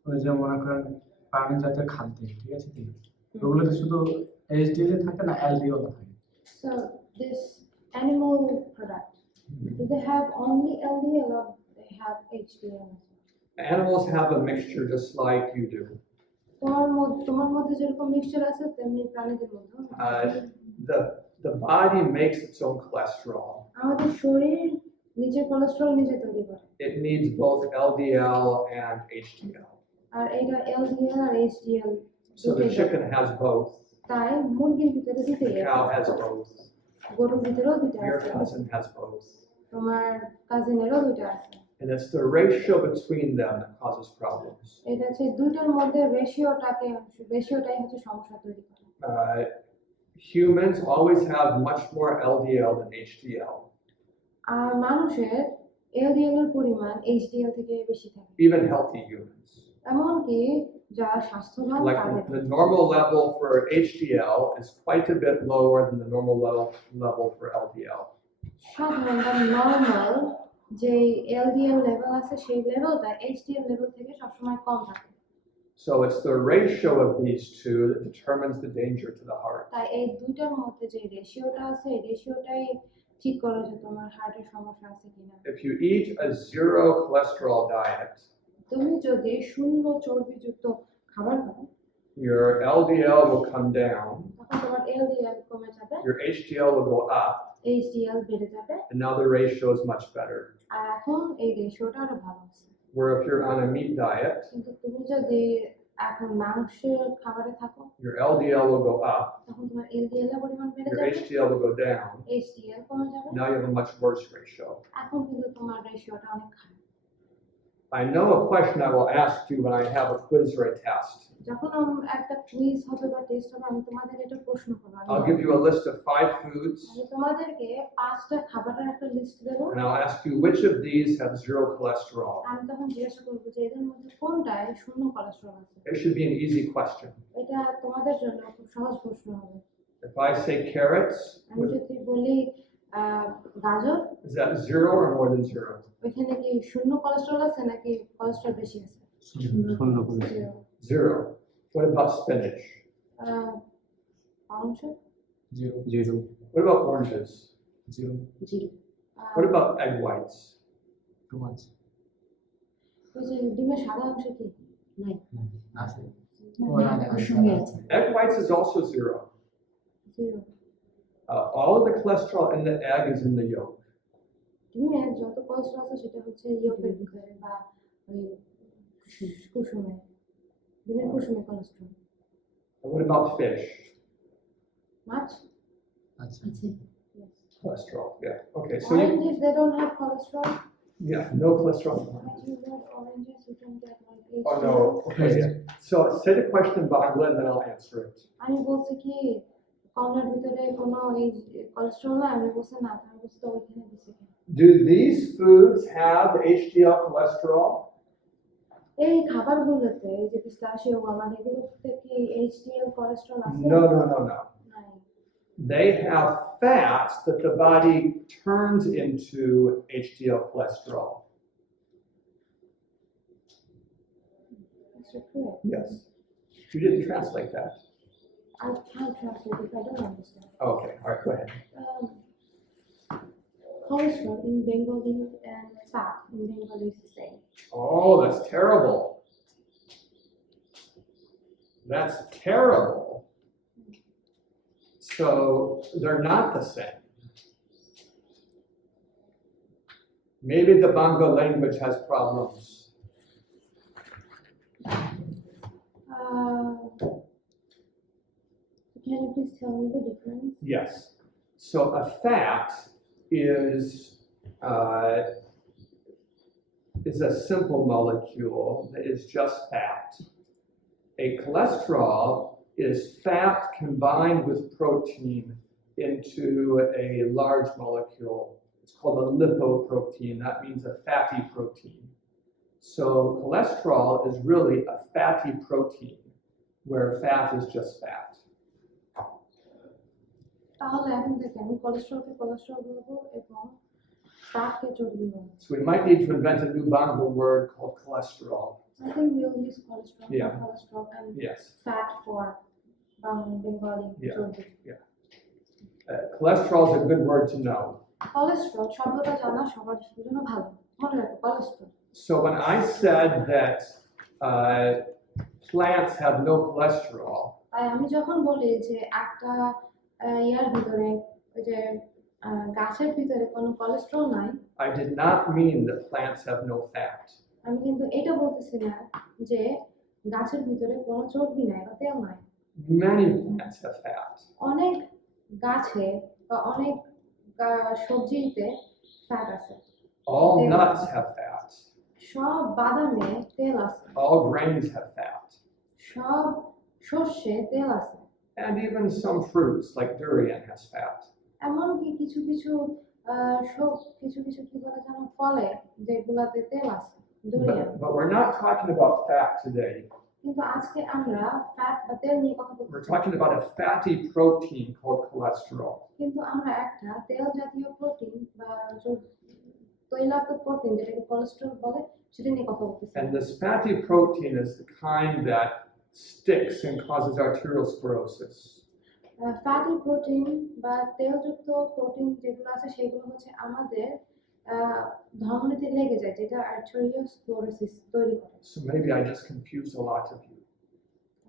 ওই যে মনে করেন প্রাণী জাতীয় খাদ্য, ঠিক আছে কি ওগুলোতে শুধু এইচডিএল থাকে না এলডিএল থাকে? So this animal product, do they have only LDL or they have HDL? Animals have a mixture just like you do. তোমার মধ্যে যেরকম মিক্সচার আছে তেমনি প্রাণীদের মধ্যে The body makes its own cholesterol. আমাদের শরীর নিজের কোলেস্টেরল নিজে তৈরি করে। It needs both LDL and HDL. আর এটা LDL আর HDL So the chicken has both. তাই মুরগির ভিতরে দুটোই The আছে, cow has both. গরুর ভিতরেও দুটো Your আছে, cousin has both. তোমার কাজিনেরও দুটো আছে। And it's the ratio between them that causes problems. এটা হচ্ছে দুইটার মধ্যে রেশিওটাই হচ্ছে সমস্যা তৈরি করে। Humans always have much more LDL than HDL, আর মানুষের LDL এর পরিমাণ HDL থেকে বেশি থাকে, even healthy humans. এমনকি যারা স্বাস্থ্যবান Like তাদের the normal level for HDL is quite a bit lower than the normal level for LDL. সাধারণ নর্মাল যে LDL লেভেল আছে সেই লেভেলটা HDL লেভেল থেকে সবসময় কম থাকে। So it's the ratio of these two that determines the danger to the heart. তাই এই দুইটার মধ্যে যে রেশিওটা আছে এই রেশিওটাই ঠিক করে যে তোমার হার্টের সমস্যা আছে কিনা। If you eat a 0 cholesterol diet, তুমি যদি শূন্য চর্বিযুক্ত খাবার খাও your LDL will come down, তখন তোমার LDL কমে যাবে, your HDL will go up, HDL বেড়ে যাবে, and now the ratio is much better. আর এখন এই রেশিওটা আরো ভালো আছে। Where if you're on a meat diet, কিন্তু তুমি যদি এখন মাংসের খাবারে থাকো your LDL will go up, তখন তোমার LDL এর পরিমাণ বেড়ে your যাবে, HDL will go down. HDL কমে যাবে, Now you have a much worse ratio. এখন কিন্তু তোমার রেশিওটা অনেক খারাপ। I know a question I will ask you when I have a quiz or a test. যখন একটা কুইজ হবে বা টেস্ট হবে আমি তোমাদের এটা প্রশ্ন করব, I'll give you a list of 5 foods, আমি তোমাদেরকে 5টা খাবারের একটা লিস্ট দেব, and I'll ask you which of these have 0 cholesterol. আমি তখন জিজ্ঞাসা করবো যে এদের মধ্যে কোনটায় শূন্য কোলেস্টেরল আছে। It should be an easy question. এটা তোমাদের জন্য খুব সহজ প্রশ্ন হবে। If I say carrots, আমি যদি বলি গাজর, is that 0 or more than 0? ওইখানে কি শূন্য কোলেস্টেরল আছে নাকি কোলেস্টেরল বেশি আছে? শূন্য করে 0. What about spinach? Pound zero What about oranges? Zero What about egg whites? Two মাছ ওই যে ডিমের সাদা অংশ কি নাই? আছে সঙ্গে আছে। Egg whites is also 0. Zero. All of the cholesterol in the egg is in the yolk. ডিমের যত কোলেস্টেরল আছে সেটা হচ্ছে ইয়কের ভিতরে বা ওই কুসুমে, ডিমের কুসুমে cholesterol. And what about fish? মাছ? আচ্ছা Cholesterol, yeah. Okay, so you, Oranges, they don't have cholesterol. yeah, no cholesterol. But you get oranges, you can get like Oh no, okay. So say the question in Bangla and then I'll answer it. আমি বলছি কি কমলার ভিতরে কোনো এই কোলেস্টেরল না, আমি বলছি না, আমি বলছি তো ওইখানে দিছে কি। Do these foods have HDL cholesterol? এই খাবারগুলোতে এই যে পিস্তাশিও বাদাম এগুলোতে কি HDL কোলেস্টেরল আছে? No. নাই। They have fats that the body turns into HDL cholesterol. Is that correct? Yes. You didn't translate that. I can't translate if I don't understand. Okay, all right, go ahead. Cholesterol in Bengali and fat in Bengali is the same. Oh, that's terrible. That's terrible. So they're not the same. Maybe the Bongo language has problems. Can you please tell me the difference? Yes. So a fat is a simple molecule that is just fat. A cholesterol is fat combined with protein into a large molecule. It's called a lipoprotein. That means a fatty protein. So cholesterol is really a fatty protein, where fat is just fat. তাহলে এখন থেকে আমি কোলেস্টেরলকে কোলেস্টেরল বলবো এবং ফ্যাটকে চর্বি বলবো। So we might need to invent a new Bongo word called cholesterol. I think we'll use cholesterol Yeah. for cholesterol and Yes. fat for Bengali Yeah. চর্বি। Cholesterol is a good word to know. Cholesterol শব্দটা জানা সবার জন্য ভালো। মনে রাখো cholesterol. So when I said that plants have no cholesterol, তাই আমি যখন বলি যে একটা ইয়ার ভিতরে ওই যে গাছের ভিতরে কোনো কোলেস্টেরল নাই, I did not mean that plants have no fat. আমি কিন্তু এটা বলতেছি না যে গাছের ভিতরে কোনো চর্বি নাই বা তেল নাই। Many plants have fat. অনেক গাছে বা অনেক সবজিতে ফ্যাট আছে। All nuts have fat. সব বাদামে তেল আছে, All grains have fat. সব শস্যে তেল আছে, And even some fruits like durian has fat. এমনকি কিছু কিছু কি বলে জানো ফলে যেগুলাতে তেল আছে, durian. But we're not talking about fat today. কিন্তু আজকে আমরা ফ্যাট বা তেল নিয়ে কথা We're বলছি, talking about a fatty protein called cholesterol. কিন্তু আমরা একটা তেল জাতীয় প্রোটিন বা তৈলাক্ত প্রোটিন যেটাকে কোলেস্টেরল বলে সেটা নিয়ে কথা বলতেছি। And this fatty protein is the kind that sticks and causes arteriosclerosis. Fatty protein বা তেলযুক্ত প্রোটিন যেগুলো আছে সেগুলো হচ্ছে আমাদের ধমনীতে লেগে যায়, যেটা আর্টেরিওস্ক্লেরোসিস তৈরি করে। So maybe I just confused a lot of you.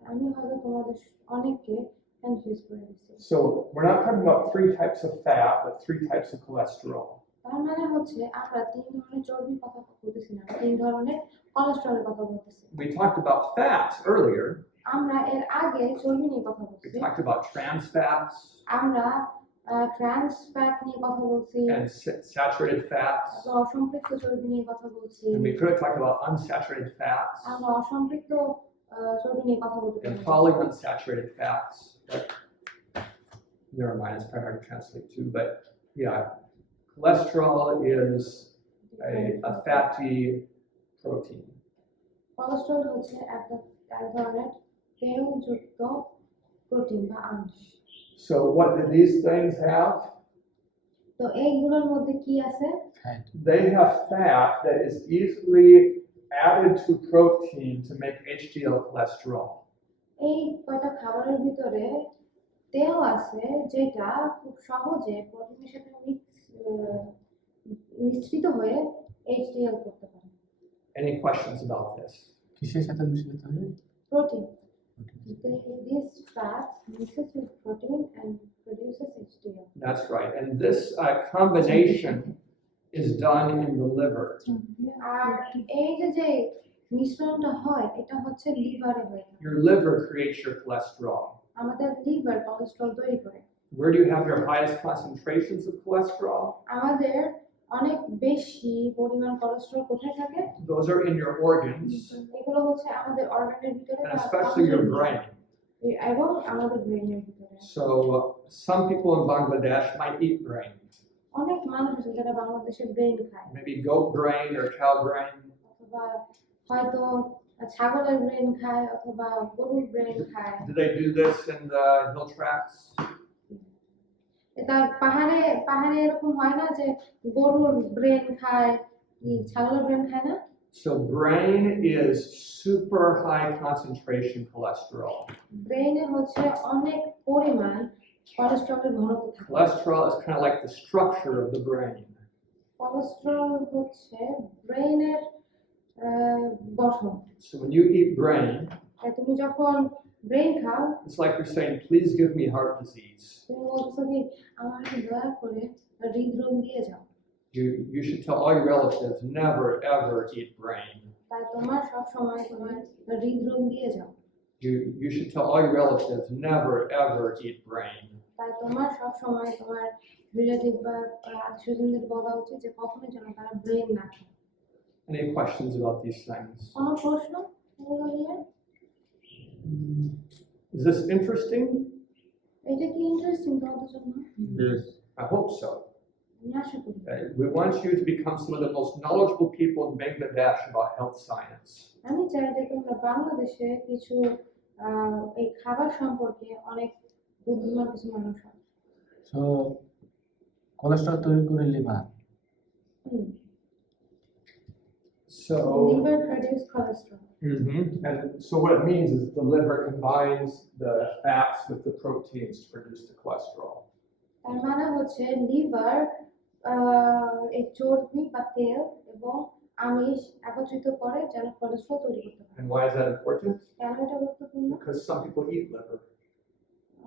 আমি হয়তো তোমাদের অনেককে কনফিউজ করে দিচ্ছি। So we're not talking about 3 types of fat, but 3 types of cholesterol. তার মানে হচ্ছে আমরা 3 ধরনের চর্বির কথা বলতেছি না, 3 ধরনের কোলেস্টেরলের কথা বলতেছি। We talked about fats earlier. আমরা এর আগে চর্বি নিয়ে কথা We বলছি, talked about trans fats আমরা ট্রান্স ফ্যাট নিয়ে কথা বলছি, and saturated fats. অসম্পৃক্ত চর্বি নিয়ে কথা বলছি, And we could have talked about unsaturated fats আমরা অসম্পৃক্ত চর্বি নিয়ে কথা বলতে and পারি। polyunsaturated fats. But never mind, it's probably hard to translate too. But yeah, cholesterol is a fatty protein. Cholesterol হচ্ছে এক ধরনের তেলযুক্ত প্রোটিন বা আমিষ। So what do these things have? তো এইগুলোর মধ্যে কি আছে? Fat. They have fat that is easily added to protein to make HDL cholesterol. এই কয়টা খাবারের ভিতরে তেল আছে যেটা খুব সহজে প্রোটিনের সাথে মিশ্রিত হয়ে HDL করতে পারে। Any questions about this? কিসের সাথে মিশ্রিত হয়? Protein. These fats mixes with protein and produces HDL. That's right. And this combination is done in the liver. আর এই যে মিশ্রণটা হয় এটা হচ্ছে লিভারে হয়ে থাকে। Your liver creates your cholesterol. আমাদের লিভার কোলেস্টেরল তৈরি করে। Where do you have your highest concentrations of cholesterol? আমাদের অনেক বেশি পরিমাণ কোলেস্টেরল কোথায় থাকে? Those are in your organs, এগুলো হচ্ছে আমাদের অর্গানের ভিতরে and especially your brain. এবং আমাদের ব্রেনের ভিতরে। So some people in Bangladesh might eat brain, অনেক মানুষ আছে যারা বাংলাদেশে ব্রেন খায়, maybe goat brain or cow brain. অথবা হয়তো ছাগলের ব্রেন খায় অথবা গরুর ব্রেন খায়। Do they do this in the hill tracts? এটা পাহাড়ে এরকম হয় না যে গরুর ব্রেন খায়, ছাগলের ব্রেন খায় না? So brain is super high concentration cholesterol. ব্রেনে হচ্ছে অনেক পরিমাণ কোলেস্টেরলের ঘনত্ব থাকে। Cholesterol is kind of like the structure of the brain. Cholesterol হচ্ছে ব্রেনের গঠন। So when you eat brain, তুমি যখন ব্রেন খাও, It's like you're saying, please give me heart disease. তুমি বলছো কি আমাকে দয়া করে হৃদরোগ দিয়ে যাও। You should tell all your relatives, never ever eat brain. তাই তোমার সব সময় তোমার হৃদরোগ দিয়ে যাও। You should tell all your relatives, never ever eat brain. তাই তোমার সব সময় তোমার রিলেটিভ বা আত্মীয়স্বজনদের বলা উচিত যে কখনোই যেন তারা ব্রেন না খায়। Any questions about these things? কোনো প্রশ্ন এগুলো নিয়ে? Is this interesting? এটা কি ইন্টারেস্টিং তোমাদের জন্য? Yes. I hope so. আমি আশা করি। We want you to become some of the most knowledgeable people in Bangladesh about health science. আমি চাই যে তোমরা বাংলাদেশে কিছু এই খাবার সম্পর্কে অনেক বুদ্ধিমান কিছু মানুষ হয়। সো কোলেস্ট্রল তৈরি করে liver, So, liver produce cholesterol. and so what it means is the liver combines the fats with the proteins to produce the cholesterol. তার মানে হচ্ছে লিভার এই চর্বি বা তেল এবং আমিষ একত্রিত করে যেন কোলেস্ট্রল তৈরি করতে পারে। And why is that important? কেন এটা গুরুত্বপূর্ণ? Because some people eat liver,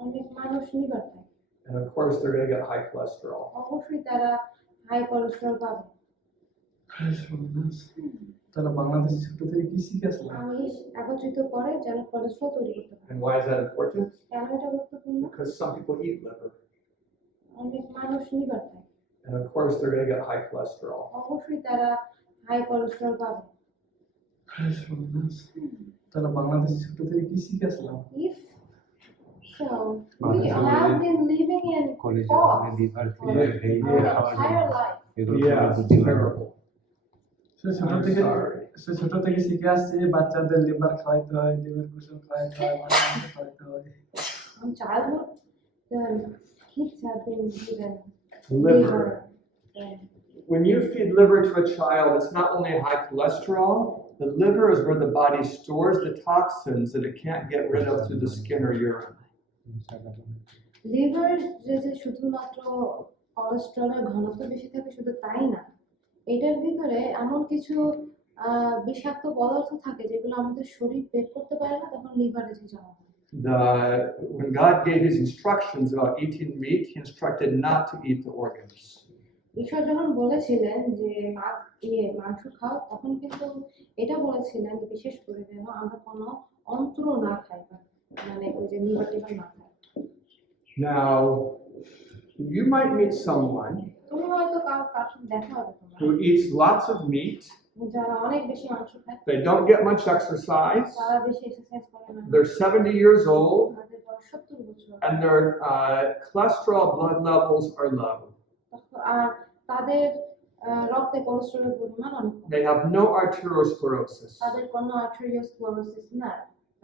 অনেক মানুষ লিভার খায়, and of course they're going to get high cholesterol. অবশ্যই তারা হাই কোলেস্ট্রল পাবে। তাহলে বাংলাদেশ ছোট থেকে কি শিখেছিলাম? আমিষ একত্রিত করে যেন কোলেস্ট্রল তৈরি করতে পারে। And why is that important? কেন এটা গুরুত্বপূর্ণ? Because some people eat liver, অনেক মানুষ লিভার খায়, and of course they're going to get high cholesterol. অবশ্যই তারা হাই কোলেস্ট্রল পাবে। তাহলে বাংলাদেশ ছোট থেকে কি শিখেছিলাম? If so, we have been living in কলেজে fog ওখানে liver for fever daily our খাওয়ার entire life. এগুলো Yeah, কোনো it's বুদ্ধি হয় না। terrible. সে ছোট I'm থেকে sorry. ছোট থেকে শিখে আসছে বাচ্চাদের লিভার খাওয়াইতে হয়, লিভার কুসুম খাওয়াইতে হয়, মাংস খাওয়াইতে হয়। From childhood, the kids have been given Liver. and When you feed liver to a child, it's not only high cholesterol, the liver is where the body stores the toxins that it can't get rid of through the skin or urine. Liver যে শুধুমাত্র কোলেস্ট্রলের ঘনত্ব বেশি থাকে শুধু তাই না, এটার ভিতরে এমন কিছু বিষাক্ত পদার্থ থাকে যেগুলো আমাদের শরীর বের করতে পারে না, তখন লিভারে যে জমা হয়। When God gave his instructions about eating meat, he instructed not to eat the organs. ঈশ্বর যখন বলেছিলেন যে মাংস খাও, তখন কিন্তু এটা বলেছিলেন যে বিশেষ করে যেন আমরা কোনো অন্ত্র না খাই, মানে ওই যে লিভার টিভার না খাই। Now, you might meet someone তুমি হয়তো কারোর সাথে দেখা হবে তোমার who eats lots of meat, যারা অনেক বেশি মাংস খায়, they don't get much exercise, তারা বেশি এক্সারসাইজ করে না, they're 70 years old, তাদের বয়স 70 বছর, and their cholesterol blood levels are low. আর তাদের রক্তে কোলেস্টেরলের পরিমাণ অনেক কম, They have no arteriosclerosis. তাদের কোনো আর্টেরিওস্ক্লেরোসিস না।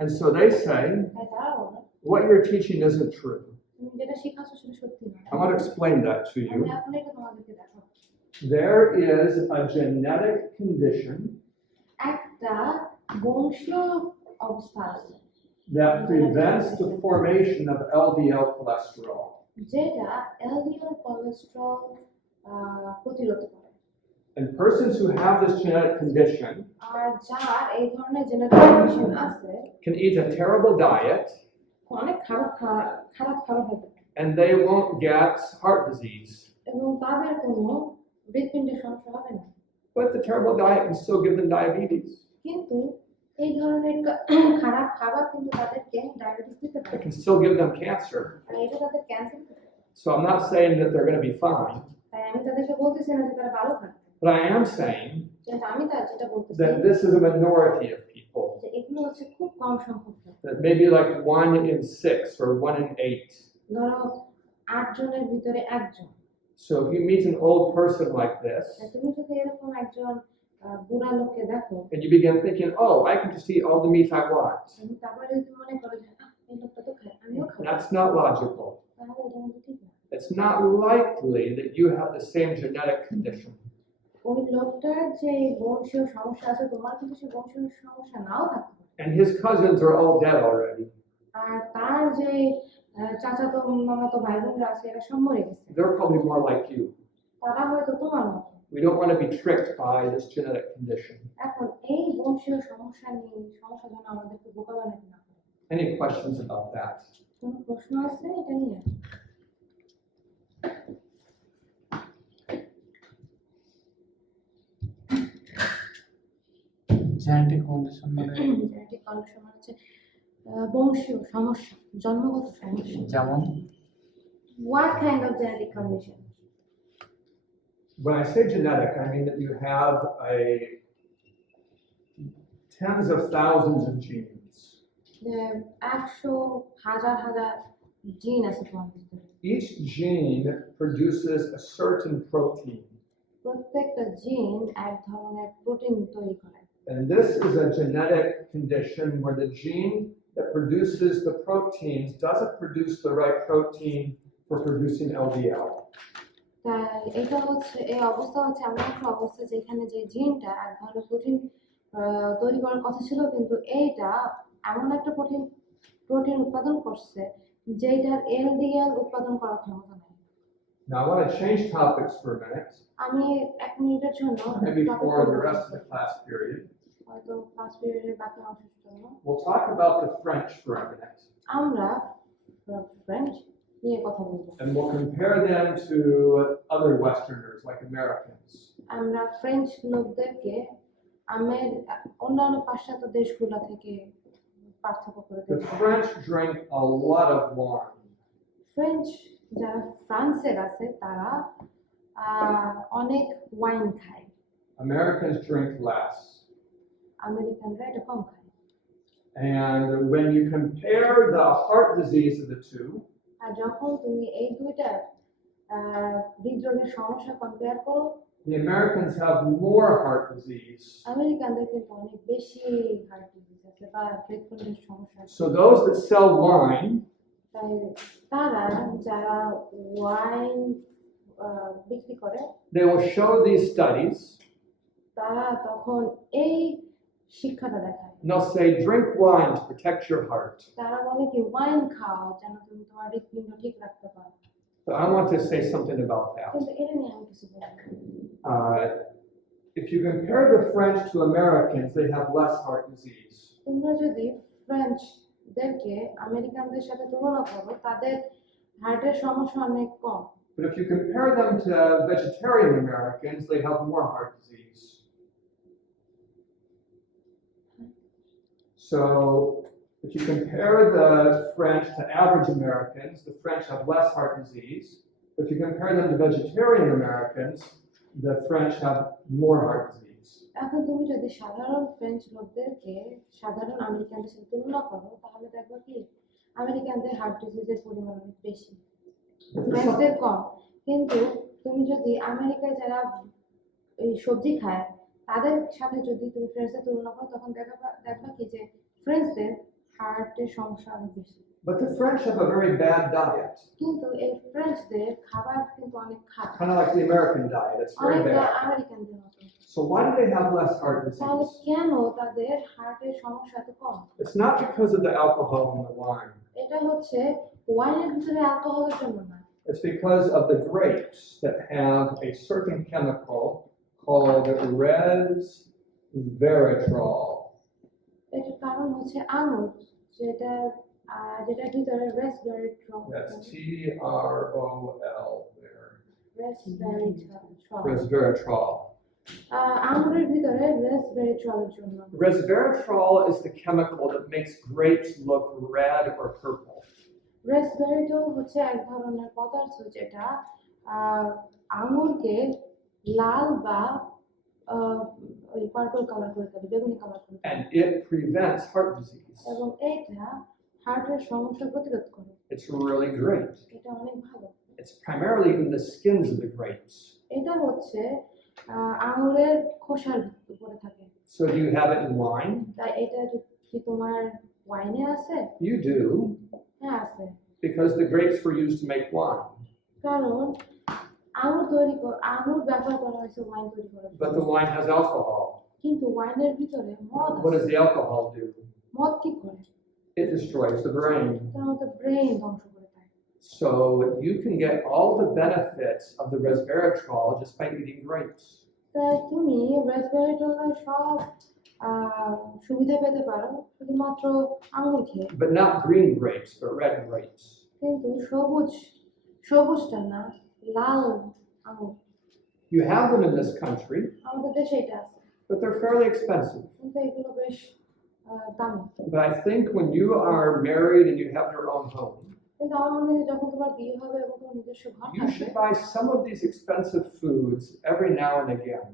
And so they say, তাই তারা বলে what you're teaching isn't true. তুমি যেটা শেখাচ্ছ সেটা সত্যি না। I want to explain that to আমি you. এখন এটা তোমাদেরকে দেখাবো। There is a genetic condition একটা বংশীয় অবস্থা আছে that prevents the formation of LDL cholesterol. যেটা এলডিএল কোলেস্টেরল প্রতিরোধ করে। And persons who have this genetic condition আর যার এই ধরনের জেনেটিক কন্ডিশন আছে can eat a terrible diet অনেক খারাপ খাবার খেতে পারে and they won't get heart disease. এবং তাদের কোনো হৃৎপিণ্ডের সমস্যা হবে না, But the terrible diet can still give them diabetes. কিন্তু এই ধরনের খারাপ খাবার কিন্তু তাদেরকে ডায়াবেটিস দিতে It পারে, can still give them cancer. আর এটা তাদের ক্যান্সার দিতে পারে। So I'm not saying that they're going to be fine, তাই আমি তাদেরকে বলতেছি না যে তারা ভালো থাকবে, but I am saying কিন্তু আমি যেটা বলতেছি that this is a minority of people. যে এগুলো হচ্ছে খুব কম সংখ্যক লোক। That maybe like 1 in 6 or 1 in 8. ধরো 8 জনের ভিতরে একজন। So if you meet an old person like this, তাই তুমি যদি এরকম একজন বুড়া লোককে দেখো, and you begin thinking, oh, I can just eat all the meat I want, এবং তারপরে যদি তুমি মনে করো যে এই লোকটা তো খায়, আমিও খাবো, that's not logical. তাহলে এটা কিন্তু ঠিক না। It's not likely that you have the same genetic condition. ওই লোকটার যে বংশীয় সমস্যা আছে, তোমার কিন্তু সেই বংশীয় সমস্যা নাও থাকতে পারে, And his cousins are all dead already. আর তার যে চাচাতো মামাতো ভাই বোনরা আছে এরা সব মরে গেছে, They're probably more like you. তারা হয়তো তোমার মতো। We don't want to be tricked by this genetic condition. এখন এই বংশীয় সমস্যা যেন আমাদেরকে বোকা বানাতে না পারে। Any questions about that? কোনো প্রশ্ন আছে এটা নিয়ে? জেনেটিক কন্ডিশন মানে জেনেটিক কন্ডিশন মানে হচ্ছে বংশীয় সমস্যা, জন্মগত সমস্যা। যেমন What kind of genetic condition? When I say genetic, I mean that you have tens of thousands of genes. যে 100,000 জিন আছে তোমার ভিতরে। Each gene produces a certain protein, প্রত্যেকটা জিন এক ধরনের প্রোটিন তৈরি করে। and this is a genetic condition where the gene that produces the proteins doesn't produce the right protein for producing LDL. তাই এটা হচ্ছে এই অবস্থা হচ্ছে এমন একটা অবস্থা যেখানে যে জিনটা এক ধরনের প্রোটিন তৈরি করার কথা ছিল, কিন্তু এইটা এমন একটা প্রোটিন উৎপাদন করছে যেটার এলডিএল উৎপাদন করার ক্ষমতা নেই। Now I want to change topics for a minute, আমি 1 মিনিটের জন্য maybe for the rest of the class period. হয়তো ক্লাস পিরিয়ডের বাকি অংশের জন্য We'll talk about the French for a minute, আমরা ফ্রেঞ্চ নিয়ে কথা বলবো। and we'll compare them to other Westerners like Americans. আমরা ফ্রেঞ্চ লোকদেরকে অন্যান্য পাশ্চাত্য দেশগুলো থেকে পার্থক্য করে The দেখব। French drink a lot of wine. French যারা ফ্রান্সের আছে তারা অনেক ওয়াইন খায়, Americans drink less. আমেরিকানরা এটা কম খায়। And when you compare the heart disease of the two, আর যখন তুমি এই দুইটা হৃদরোগের সমস্যা কম্পেয়ার করো, the Americans have more heart disease. আমেরিকানদের কিন্তু অনেক বেশি হার্ট ডিজিজ আছে বা হৃদপিণ্ডের সমস্যা আছে। So those that sell wine, তাই তারা যারা ওয়াইন বিক্রি করে they will show these studies. তারা তখন এই শিক্ষাটা দেখায়। And they'll say, drink wine to protect your heart. তারা বলে কি ওয়াইন খাও যেন তুমি তোমার হৃদপিণ্ড ঠিক রাখতে পারো। But I want to say something about that. কিন্তু এটা নিয়ে আমি কিছু বলবো। If you compare the French to Americans, they have less heart disease. তোমরা যদি ফ্রেঞ্চদেরকে আমেরিকানদের সাথে তুলনা করো, তাদের হার্টের সমস্যা অনেক কম। But if you compare them to vegetarian Americans, they have more heart disease. So if you compare the French to average Americans, the French have less heart disease. If you compare them to vegetarian Americans, the French have more heart disease. এখন তুমি যদি সাধারণ ফ্রেঞ্চ লোকদেরকে সাধারণ আমেরিকানদের সাথে তুলনা করো, তাহলে দেখবে কি আমেরিকানদের হার্ট ডিজিজের পরিমাণ অনেক বেশি, ফ্রেঞ্চদের কম। কিন্তু তুমি যদি আমেরিকায় যারা এই সবজি খায় তাদের সাথে যদি তুমি ফ্রেঞ্চদের তুলনা করো, তখন দেখবা কি যে ফ্রেঞ্চদের হার্টের সমস্যা অনেক বেশি। But the French have a very bad diet, কিন্তু এই ফ্রেঞ্চদের খাবার কিন্তু অনেক খারাপ, kind of like the American diet. It's very অনেকটা bad. আমেরিকানদের মতো। So why do they have less heart তাহলে disease? কেন তাদের হার্টের সমস্যা এত কম? It's not because of the alcohol in the wine. এটা হচ্ছে ওয়াইনের ভিতরে অ্যালকোহলের জন্য না, It's because of the grapes that have a certain chemical called resveratrol. এটার কারণ হচ্ছে আঙুর, যেটার ভিতরে রেসভেরিট্রল, That's T-R-O-L there. রেসভেরিট্রল, Resveratrol. আঙুরের ভিতরে রেসভেরিট্রলের জন্য। Resveratrol is the chemical that makes grapes look red or purple. রেসভেরিট্রল হচ্ছে এক ধরনের পদার্থ যেটা আঙুরকে লাল বা ওই পার্পল কালার করে দেবে, বেগুনি কালার করে দেবে, And it prevents heart disease. এবং এইটা হার্টের সমস্যা প্রতিরোধ করে। It's really great. এটা অনেক ভালো। It's primarily in the skins of the grapes. এটা হচ্ছে আঙুরের খোসার উপরে থাকে। So do you have it in wine? তাই এটা কি তোমার ওয়াইনে আছে? You do, হ্যাঁ আছে, because the grapes were used to make wine. কারণ আঙুর ব্যবহার করা হয়েছে ওয়াইন তৈরি করার But জন্য। the wine has alcohol. কিন্তু ওয়াইনের ভিতরে মদ What আছে। does the alcohol do? মদ কি করে? It destroys the brain. তার মধ্যে ব্রেইন ধ্বংস করে দেয়। So you can get all the benefits of the resveratrol just by eating grapes. তাই তুমি রেসভেরিট্রলের সব সুবিধা পেতে পারো শুধুমাত্র আঙ্গুর খেয়ে, but not green grapes, but red grapes. কিন্তু সবুজটা না, লাল আঙ্গুর। You have them in this country, আমাদের দেশে এটা আছে, but they're fairly expensive. কিন্তু এগুলো বেশ দামি। But I think when you are married and you have your own home, কিন্তু আমার মনে হয় যখন তোমার বিয়ে হবে এবং তোমার নিজস্ব ঘর you থাকবে, should buy some of these expensive foods every now and again.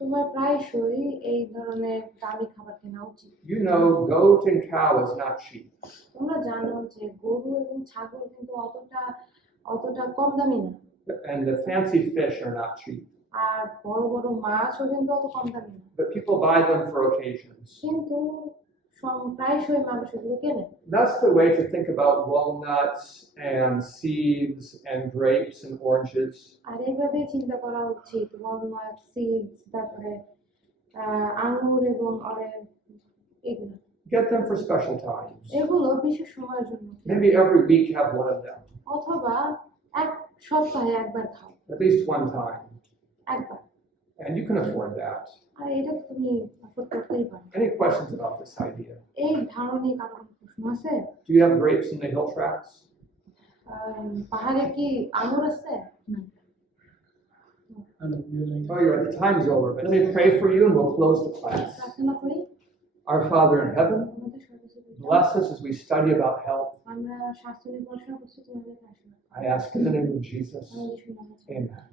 তোমার প্রায়শই এই ধরনের দামি খাবার কেনা উচিত। You know, goat and cow is not cheap. তোমরা জানো যে গরু এবং ছাগল কিন্তু অতটা কম দামি না, And the fancy fish are not cheap. আর বড় বড় মাছও কিন্তু অত কম দামি না, But people buy them for occasions. কিন্তু প্রায়শই মানুষ এগুলো কেনে। That's the way to think about walnuts and seeds and grapes and oranges. আর এইভাবেই চিন্তা করা উচিত ওয়ালনাট, সিডস, তারপরে আঙ্গুর এবং অরেঞ্জ, এগুলো Get them for special times. এগুলো বিশেষ সময়ের জন্য খেও। Maybe every week have one of them, অথবা এক সপ্তাহে একবার খাও, at least one time. একবার। And you can afford that. আর এটা তো তুমি অ্যাফোর্ড করতেই পারো। Any questions about this idea? এই ধারণা নিয়ে কারো কোনো প্রশ্ন আছে? Do you have grapes in the hill tracts? পাহাড়ে কি আঙ্গুর আছে? Oh, you're at the time's over, but let me pray for you and we'll close the class. প্রার্থনা করি। Our Father in heaven, আমাদের সর্বশক্তিমান bless us as we study about health. আমরা স্বাস্থ্য নিয়ে পড়াশোনা করছি, তোমাদের কাছে I ask in the name of Jesus. আমাদের সুনাম আছে। Amen.